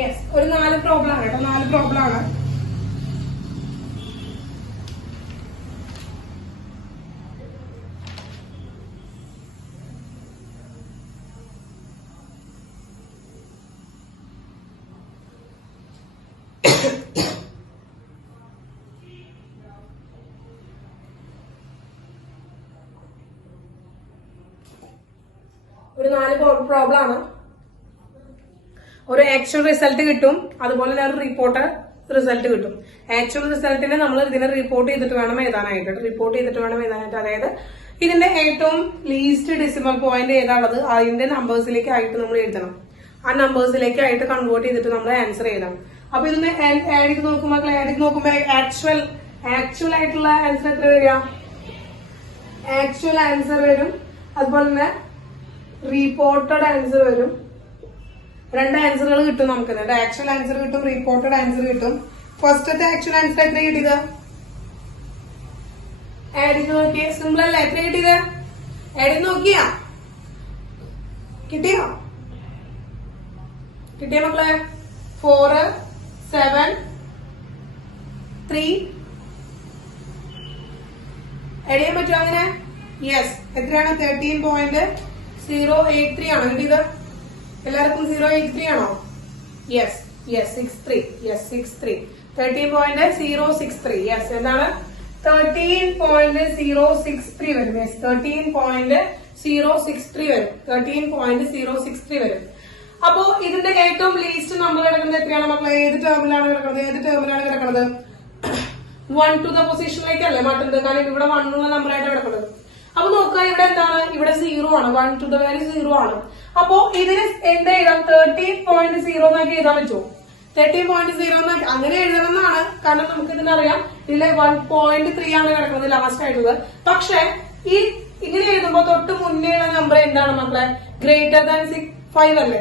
യെസ്, ഒരു 4 പ്രോബ്ലം ആണ് കേട്ടോ, 4 പ്രോബ്ലം ആണ്. ഒരു 4 പ്രോബ്ലം ആണ്. ഒരു ആക്ച്വൽ റിസൾട്ട് കിട്ടും, അതുപോലെ തന്നെ ഒരു റിപ്പോർട്ട് റിസൾട്ട് കിട്ടും. ആക്ച്വൽ റിസൾട്ടിനെ നമ്മൾ ഇതിനെ റിപ്പോർട്ട് ചെയ്തിട്ട് വേണം എഴുതാനായിട്ട്, അതായത് ഇതിന്റെ ഏറ്റവും ലീസ്റ്റ് ഡെസിമൽ പോയിന്റ് ഏതാണത് അതിന്റെ നമ്പേഴ്സിലേക്ക് ആയിട്ട് നമ്മൾ എഴുതണം. ആ നമ്പേഴ്സിലേക്ക് ആയിട്ട് കൺവേർട്ട് ചെയ്തിട്ട് നമ്മൾ ആൻസർ എഴുതണം. അപ്പൊ ഇതിന് ആഡ് ചെയ്ത് നോക്കുമ്പോ ആക്ച്വൽ ആയിട്ടുള്ള ആൻസർ എത്ര വരിക? ആക്ച്വൽ ആൻസർ വരും, അതുപോലെ തന്നെ റിപ്പോർട്ടഡ് ആൻസർ വരും. 2 ആൻസറുകൾ കിട്ടും നമുക്ക്. ആക്ച്വൽ ആൻസർ കിട്ടും, റിപ്പോർട്ടഡ് ആൻസർ കിട്ടും. ഫസ്റ്റത്തെ ആക്ച്വൽ ആൻസർ എത്ര കിട്ടിയത്? ആഡ് ചെയ്ത് നോക്കിയേ, സിമ്പിൾ അല്ല? എത്ര കിട്ടിയത്? ആഡ് ചെയ്ത് നോക്കിയാ കിട്ടിയോ മക്കളെ? 4, 7, 3 ആഡ് ചെയ്യാൻ പറ്റുമോ അങ്ങനെ? യെസ്. എത്രയാണ്? 13.083 ആണോ കിട്ടിയത്? എല്ലാവർക്കും 083 ആണോ? യെസ് 63. 13.063. യെസ്, എന്താണ്? 13.063 വരും. യെസ്, 13.063 വരും. 13.063 വരും. അപ്പോ ഇതിന്റെ ഏറ്റവും ലീസ്റ്റ് നമ്പർ കിടക്കുന്നത് എത്രയാണ് മക്കളെ? ഏത് ടേമിലാണ് കിടക്കുന്നത്? 1 to the പൊസിഷനിലേക്കല്ലേ മാറ്റുന്നത്? കാരണം ഇവിടെ 1 ഉള്ള നമ്പറായിട്ട് കിടക്കുന്നത്. അപ്പൊ നോക്കുക, ഇവിടെ എന്താണ്? ഇവിടെ 0 ആണ്. 1 to the value 0 ആണ്. അപ്പോ ഇതിന് എന്ത് എഴുതാം? 13.0 എന്നാക്കി എഴുതാൻ പറ്റുമോ? 13.0 എന്നാക്കി അങ്ങനെ എഴുതണം എന്നാണ്. കാരണം നമുക്ക് ഇതിനറിയാം ഇതിലെ 1.3 ആണ് കിടക്കുന്നത് ലാസ്റ്റ് ആയിട്ടുള്ളത്. പക്ഷെ ഈ ഇങ്ങനെ എഴുതുമ്പോ തൊട്ട് മുന്നേയുള്ള നമ്പർ എന്താണ് മക്കളെ? ഗ്രേറ്റർ ദാൻ 5 അല്ലേ?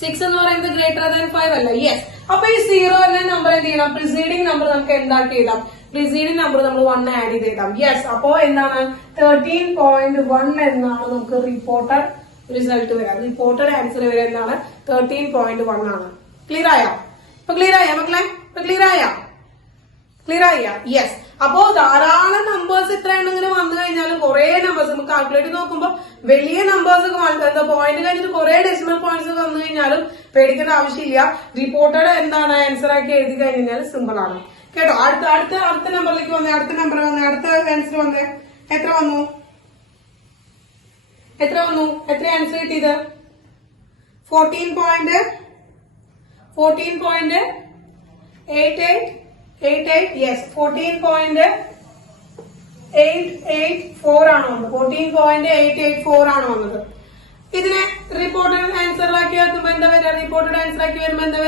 6 എന്ന് പറയുന്നത് ഗ്രേറ്റർ ദാൻ 5 അല്ലേ? യെസ്. അപ്പൊ ഈ 0 എന്ന നമ്പർ എന്ത് ചെയ്യണം? പ്രിസീഡിംഗ് നമ്പർ നമുക്ക് എന്താക്കി എഴുതാം? പ്രിസീഡിംഗ് നമ്പർ നമ്മൾ 1 ആഡ് ചെയ്ത് എഴുതാം. യെസ്. അപ്പോ എന്താണ്? 13.1 എന്നാണ് നമുക്ക് റിപ്പോർട്ടഡ് റിസൾട്ട് വരാം. റിപ്പോർട്ടഡ് ആൻസർ വരെ എന്താണ്? 13.1 ആണ്. ക്ലിയർ ആയോ? ഇപ്പൊ ക്ലിയർ ആയ മക്കളെ? ക്ലിയർ ആയ? യെസ്. അപ്പോ ധാരാളം നമ്പേഴ്സ് ഇത്ര ഇങ്ങനെ വന്നു കഴിഞ്ഞാലും കുറെ നമ്പേഴ്സ് നമുക്ക് കാൽക്കുലേറ്റ് നോക്കുമ്പോ വലിയ നമ്പേഴ്സ് ഒക്കെ പോയിന്റ് കഴിഞ്ഞിട്ട് കുറെ ഡെസിമൽ പോയിന്റ്സ് വന്നു കഴിഞ്ഞാലും പേടിക്കേണ്ട ആവശ്യമില്ല. റിപ്പോർട്ടഡ് എന്താണ് ആൻസർ ആക്കി എഴുതി കഴിഞ്ഞാൽ സിമ്പിൾ ആണ് കേട്ടോ. അടുത്ത നമ്പറിലേക്ക് വന്നേ, അടുത്ത ആൻസർ വന്നേ. എത്ര വന്നു? എത്ര ആൻസർ കിട്ടിയത്? 14.88. യെസ്, 14.884 ആണ് വന്നത്. 14.884 ആണ് വന്നത്. ഇതിനെ റിപ്പോർട്ടഡ് ആൻസർ ആക്കി വെക്കുമ്പോ എന്താ വരിക? റിപ്പോർട്ടഡ് ആൻസർ ആക്കി വരുമ്പോ എന്താ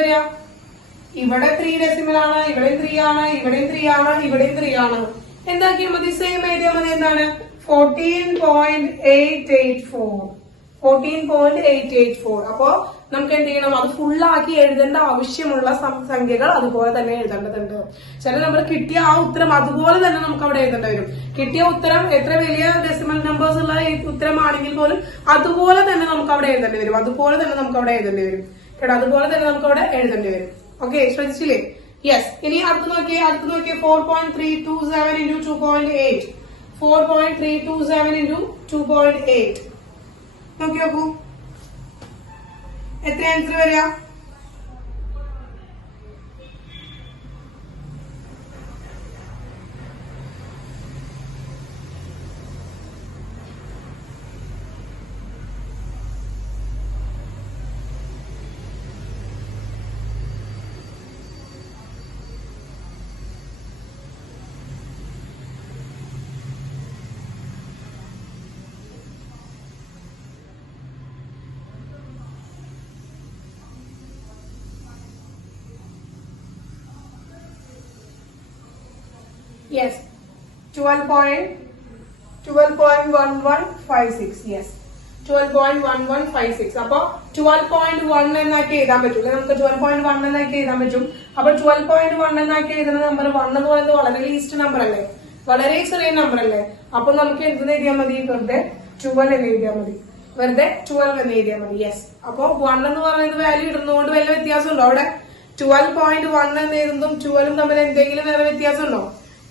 വരിക? ഇവിടെ 3 ഡെസിമൽ ആണ്, ഇവിടെയും 3 ആണ്, ഇവിടെയും 3 ആണ്, ഇവിടെയും 3 ആണ്. എന്താക്കിയാൽ മതി? സെയിം എഴുതിയാൽ മതി. എന്താണ്? 14.884. അപ്പോ നമുക്ക് എന്ത് ചെയ്യണം? അത് ഫുള്ളാക്കി എഴുതേണ്ട ആവശ്യമുള്ള സംഖ്യകൾ അതുപോലെ തന്നെ എഴുതേണ്ടതുണ്ട്. ചില നമ്പർ കിട്ടിയ ആ ഉത്തരം അതുപോലെ തന്നെ നമുക്ക് അവിടെ എഴുതേണ്ടി വരും. കിട്ടിയ ഉത്തരം എത്ര വലിയ ഡെസിമൽ നമ്പേഴ്സ് ഉള്ള ഉത്തരമാണെങ്കിൽ പോലും അതുപോലെ തന്നെ നമുക്ക് അവിടെ എഴുതേണ്ടി വരും. ഓക്കെ, ശ്രദ്ധിച്ചില്ലേ? യെസ്. ഇനി അടുത്ത് നോക്കിയേ. 4.327 into 2.8. 4.327 into 2.8 നോക്കൂ. എത്ര ആൻസർ വരിക? Yes, 12.1156. Yes, 12.1156. അപ്പൊ 12.1 എന്നാക്കി എഴുതാൻ പറ്റും. നമുക്ക് 12.1 എന്നാക്കി എഴുതാൻ പറ്റും. അപ്പൊ 12.1 എന്നാക്കി എഴുതുന്ന നമ്പർ 1 എന്ന് പറയുന്നത് വളരെ ലീസ്റ്റ് നമ്പർ അല്ലേ? വളരെ ചെറിയ നമ്പർ അല്ലേ? അപ്പൊ നമുക്ക് എന്ത് എഴുതിയാൽ മതി? വെറുതെ 12 എന്ന് എഴുതിയാൽ മതി. വെറുതെ 12 എന്ന് എഴുതിയാൽ മതി. യെസ്. അപ്പൊ 1 എന്ന് പറയുന്നത് വാല്യൂ ഇടുന്നതുകൊണ്ട് വല്ല വ്യത്യാസം ഉണ്ടോ? അവിടെ 12.1 എന്ന് എഴുതുന്നതും 12 തമ്മിൽ എന്തെങ്കിലും വേറെ വ്യത്യാസം ഉണ്ടോ?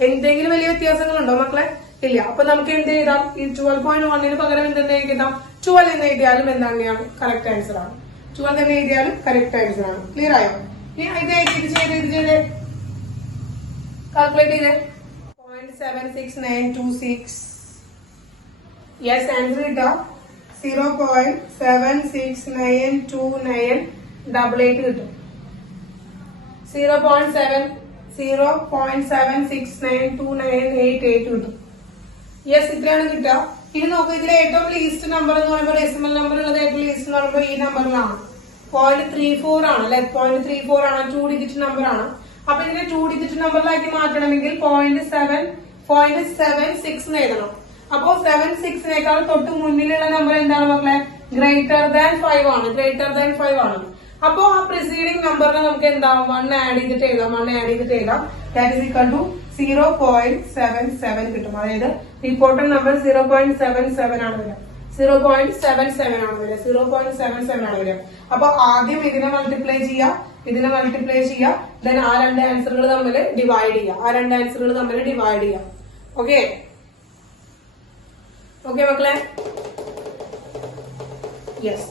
എന്തെങ്കിലും വലിയ വ്യത്യാസങ്ങളുണ്ടോ മക്കളെ? ഇല്ല. അപ്പൊ നമുക്ക് എന്ത് എഴുതാം? ഈ 12.1 പകരം എന്തെന്ന് എഴുതാം? 12 എന്ന് എഴുതിയാലും എന്താണ് കറക്റ്റ് ആൻസർ ആണ്. 12 എന്ന് എഴുതിയാലും കറക്റ്റ് ആൻസർ ആണ്. ക്ലിയർ ആയോ? ഇത് ചെയ്ത് കാൽക്കുലേറ്റ് ചെയ്തേ. 0.76926. യെസ്, ആൻസർ കിട്ടാം 0.7692988 കിട്ടും. 0.7692988 കിട്ടും. യെസ്, ഇത്രയാണ് കിട്ടുക. ഇനി നോക്കുക, ഇതിലെ ഏറ്റവും ലീസ്റ്റ് നമ്പർ എന്ന് പറയുമ്പോൾ ഡെസിമൽ നമ്പർ ഉള്ളത് ഏറ്റവും ലീസ്റ്റ് എന്ന് പറയുമ്പോൾ ഈ നമ്പറിലാണ് 0.34 ആണ് അല്ലെ. 0.34 ആണ്, 2 ഡിജിറ്റ് നമ്പർ ആണ്. അപ്പൊ ഇതിനെ 2 ഡിജിറ്റ് നമ്പറിലാക്കി മാറ്റണമെങ്കിൽ 0.776 എന്ന് എഴുതണം. അപ്പോ 76നേക്കാൾ തൊട്ട് മുന്നിലുള്ള നമ്പർ എന്താണ് മക്കളെ? ഗ്രേറ്റർ ദാൻ 5 ആണ്. ഗ്രേറ്റർ ദാൻ 5 ആണ്. അപ്പോ ആ പ്രിസീഡിംഗ് നമ്പറിനെ നമുക്ക് എന്താവും? 1 ആഡ് ചെയ്തിട്ട് എഴുതാം. 1 ആഡ് ചെയ്തിട്ട് എഴുതാം. ദാറ്റ് ഈസ് ഈക്വൽ ടു 0.77 കിട്ടും. അതായത് ഇമ്പോർട്ടന്റ് നമ്പർ 0.77 ആണ് വരിക. 0.77 ആണ് വരിക. 0.77 ആണ് വരിക. അപ്പൊ ആദ്യം ഇതിനെ മൾട്ടിപ്ലൈ ചെയ്യുക, ഇതിനെ മൾട്ടിപ്ലൈ ചെയ്യുക, ദെൻ ആ രണ്ട് ആൻസറുകൾ തമ്മിൽ ഡിവൈഡ് ചെയ്യുക. ആ രണ്ട് ആൻസറുകൾ തമ്മിൽ ഡിവൈഡ് ചെയ്യുക. ഓക്കെ ഓക്കെ മക്കളെ? യെസ്.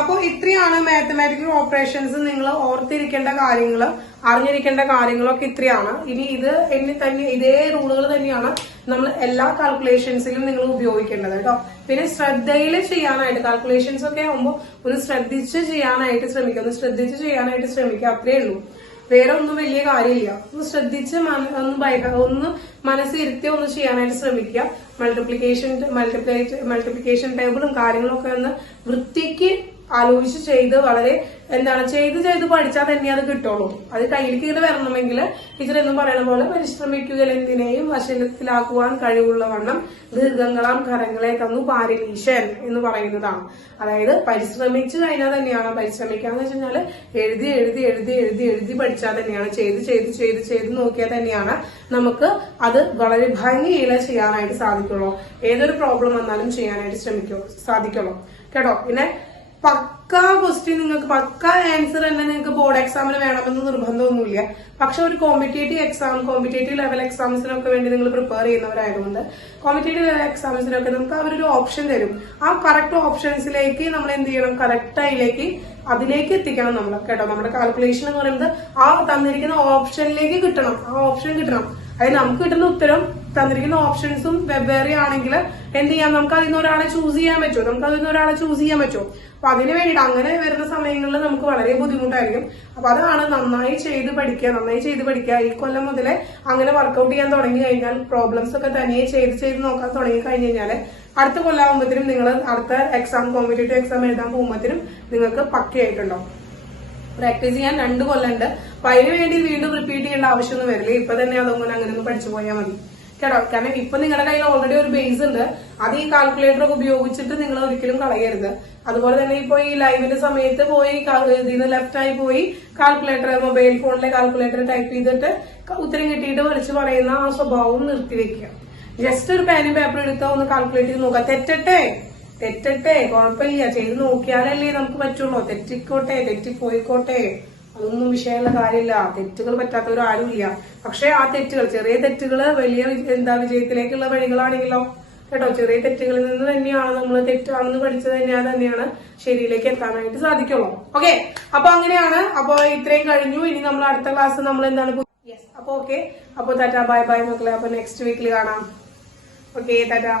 അപ്പൊ ഇത്രയാണ് മാത്തമാറ്റിക്കൽ ഓപ്പറേഷൻസ്. നിങ്ങൾ ഓർത്തിരിക്കേണ്ട കാര്യങ്ങൾ, അറിഞ്ഞിരിക്കേണ്ട കാര്യങ്ങളൊക്കെ ഇത്രയാണ്. ഇനി ഇതേ റൂളുകൾ തന്നെയാണ് നമ്മൾ എല്ലാ കാൽക്കുലേഷൻസിലും നിങ്ങൾ ഉപയോഗിക്കേണ്ടത് കേട്ടോ. പിന്നെ ശ്രദ്ധയിൽ ചെയ്യാനായിട്ട് കാൽക്കുലേഷൻസ് ഒക്കെ ആകുമ്പോൾ ഒന്ന് ശ്രദ്ധിച്ച് ചെയ്യാനായിട്ട് ശ്രമിക്കുക. അത്രേ ഉള്ളൂ. വേറെ ഒന്നും വലിയ കാര്യമില്ല. ഒന്ന് ശ്രദ്ധിച്ച് ഒന്ന് മനസ്സിരുത്തി ഒന്ന് ചെയ്യാനായിട്ട് ശ്രമിക്കുക. മൾട്ടിപ്ലിക്കേഷൻ ടേബിളും കാര്യങ്ങളും ഒക്കെ ഒന്ന് വൃത്തിക്ക് ആലോചിച്ച് ചെയ്ത് ചെയ്ത് പഠിച്ചാൽ തന്നെ അത് കിട്ടുള്ളൂ. അത് കയ്യിലേക്ക് ഇത് വരണമെങ്കിൽ ടീച്ചർ എന്നും പറയുന്ന പോലെ പരിശ്രമിക്കുക എന്തിനേയും വശത്തിലാക്കുവാൻ കഴിവുള്ളവണ്ണം ദീർഘങ്ങളാം കരങ്ങളെ തന്നു പാരിലീശൻ എന്ന് പറയുന്നതാണ്. അതായത് പരിശ്രമിച്ചു കഴിഞ്ഞാൽ തന്നെയാണ്, പരിശ്രമിക്കാന്ന് വെച്ച് കഴിഞ്ഞാൽ എഴുതി പഠിച്ചാൽ തന്നെയാണ്, ചെയ്ത് നോക്കിയാൽ തന്നെയാണ് നമുക്ക് അത് വളരെ ഭംഗിയിൽ ചെയ്യാനായിട്ട് സാധിക്കുള്ളൂ. ഏതൊരു പ്രോബ്ലം വന്നാലും ചെയ്യാനായിട്ട് സാധിക്കുള്ളൂ കേട്ടോ. പിന്നെ പക്ക ക്വസ്റ്റ്യൻ നിങ്ങൾക്ക് പക്ക ആൻസർ തന്നെ നിങ്ങൾക്ക് ബോർഡ് എക്സാമിന് വേണമെന്ന് നിർബന്ധമൊന്നുമില്ല. പക്ഷെ ഒരു കോമ്പറ്റേറ്റീവ് ലെവൽ എക്സാംസിനൊക്കെ വേണ്ടി നിങ്ങൾ പ്രിപ്പയർ ചെയ്യുന്നവരായതുകൊണ്ട് കോമ്പറ്റേറ്റീവ് ലെവൽ എക്സാംസിനൊക്കെ നമുക്ക് അവരൊരു ഓപ്ഷൻ തരും. ആ കറക്റ്റ് ഓപ്ഷൻസിലേക്ക് നമ്മൾ എന്ത് ചെയ്യണം? കറക്റ്റ് അതിലേക്ക് എത്തിക്കണം നമ്മൾ കേട്ടോ. നമ്മുടെ കാൽക്കുലേഷൻ എന്ന് പറയുന്നത് ആ തന്നിരിക്കുന്ന ഓപ്ഷനിലേക്ക് കിട്ടണം. ആ ഓപ്ഷൻ കിട്ടണം. അതായത് നമുക്ക് കിട്ടുന്ന ഉത്തരം തന്നിരിക്കുന്ന ഓപ്ഷൻസും വെവ്വേറെ ആണെങ്കിൽ എന്ത് ചെയ്യാം? നമുക്ക് അതിൽ നിന്ന് ഒരാളെ ചൂസ് ചെയ്യാൻ പറ്റുമോ? അപ്പൊ അതിന് വേണ്ടിയിട്ട് അങ്ങനെ വരുന്ന സമയങ്ങളിൽ നമുക്ക് വളരെ ബുദ്ധിമുട്ടായിരിക്കും. അപ്പൊ അതാണ് നന്നായി ചെയ്ത് പഠിക്കുക. ഈ കൊല്ലം മുതലേ അങ്ങനെ വർക്ക്ഔട്ട് ചെയ്യാൻ തുടങ്ങി കഴിഞ്ഞാൽ, പ്രോബ്ലംസ് ഒക്കെ തനിയെ ചെയ്ത് നോക്കാൻ തുടങ്ങി കഴിഞ്ഞു കഴിഞ്ഞാല് അടുത്ത കൊല്ലാകുമ്പോഴത്തേനും നിങ്ങൾ അടുത്ത കോമ്പറ്റേറ്റീവ് എക്സാം എഴുതാൻ പോകുമ്പോഴത്തേനും നിങ്ങൾക്ക് പക്കയായിട്ടുണ്ടാവും. പ്രാക്ടീസ് ചെയ്യാൻ 2 കൊല്ലമുണ്ട്. അപ്പൊ അതിന് വേണ്ടി വീണ്ടും റിപ്പീറ്റ് ചെയ്യേണ്ട ആവശ്യമൊന്നും വരില്ല. ഇപ്പൊ തന്നെ അതൊന്നും അങ്ങനെ ഒന്ന് പഠിച്ചു പോയാൽ മതി കേട്ടോ. കാരണം ഇപ്പൊ നിങ്ങളുടെ കയ്യിൽ ഓൾറെഡി ഒരു ബേസ് ഉണ്ട്. അത് ഈ കാൽക്കുലേറ്റർ ഒക്കെ ഉപയോഗിച്ചിട്ട് നിങ്ങൾ ഒരിക്കലും കളയരുത്. അതുപോലെ തന്നെ ഇപ്പൊ ഈ ലൈവിന്റെ സമയത്ത് പോയി ഇതിന് ലെഫ്റ്റ് ആയി പോയി മൊബൈൽ ഫോണിലെ കാൽക്കുലേറ്റർ ടൈപ്പ് ചെയ്തിട്ട് ഉത്തരം കിട്ടിയിട്ട് വലിച്ചു പറയുന്ന ആ സ്വഭാവം നിർത്തിവെക്കുക. ജസ്റ്റ് ഒരു പേനും പേപ്പർ എടുക്കുക, ഒന്ന് കാൽക്കുലേറ്റ് ചെയ്ത് നോക്കുക. തെറ്റട്ടെ കുഴപ്പമില്ല, ചെയ്ത് നോക്കിയാലല്ലേ നമുക്ക് പറ്റുള്ളൂ. തെറ്റിപ്പോയിക്കോട്ടെ, അതൊന്നും വിഷയമുള്ള കാര്യമില്ല. തെറ്റുകൾ പറ്റാത്തവരാരുമില്ല. പക്ഷെ ആ ചെറിയ തെറ്റുകള് വലിയ വിജയത്തിലേക്കുള്ള വഴികളാണെങ്കിലോ കേട്ടോ. ചെറിയ തെറ്റുകളിൽ നിന്ന് തന്നെയാണ് നമ്മൾ തെറ്റാണെന്ന് പഠിച്ചത് തന്നെയാണ് ശരിയിലേക്ക് എത്താനായിട്ട് സാധിക്കുള്ളൂ. ഓക്കെ, അപ്പൊ അങ്ങനെയാണ്. അപ്പൊ ഇത്രയും കഴിഞ്ഞു. ഇനി നമ്മൾ അടുത്ത ക്ലാസ് നമ്മൾ എന്താണ്? യെസ്. അപ്പൊ ഓക്കെ, അപ്പൊ ടാറ്റാ ബൈ മക്കളെ. അപ്പൊ നെക്സ്റ്റ് വീക്കിൽ കാണാം. ഓക്കെ, ടാറ്റാ.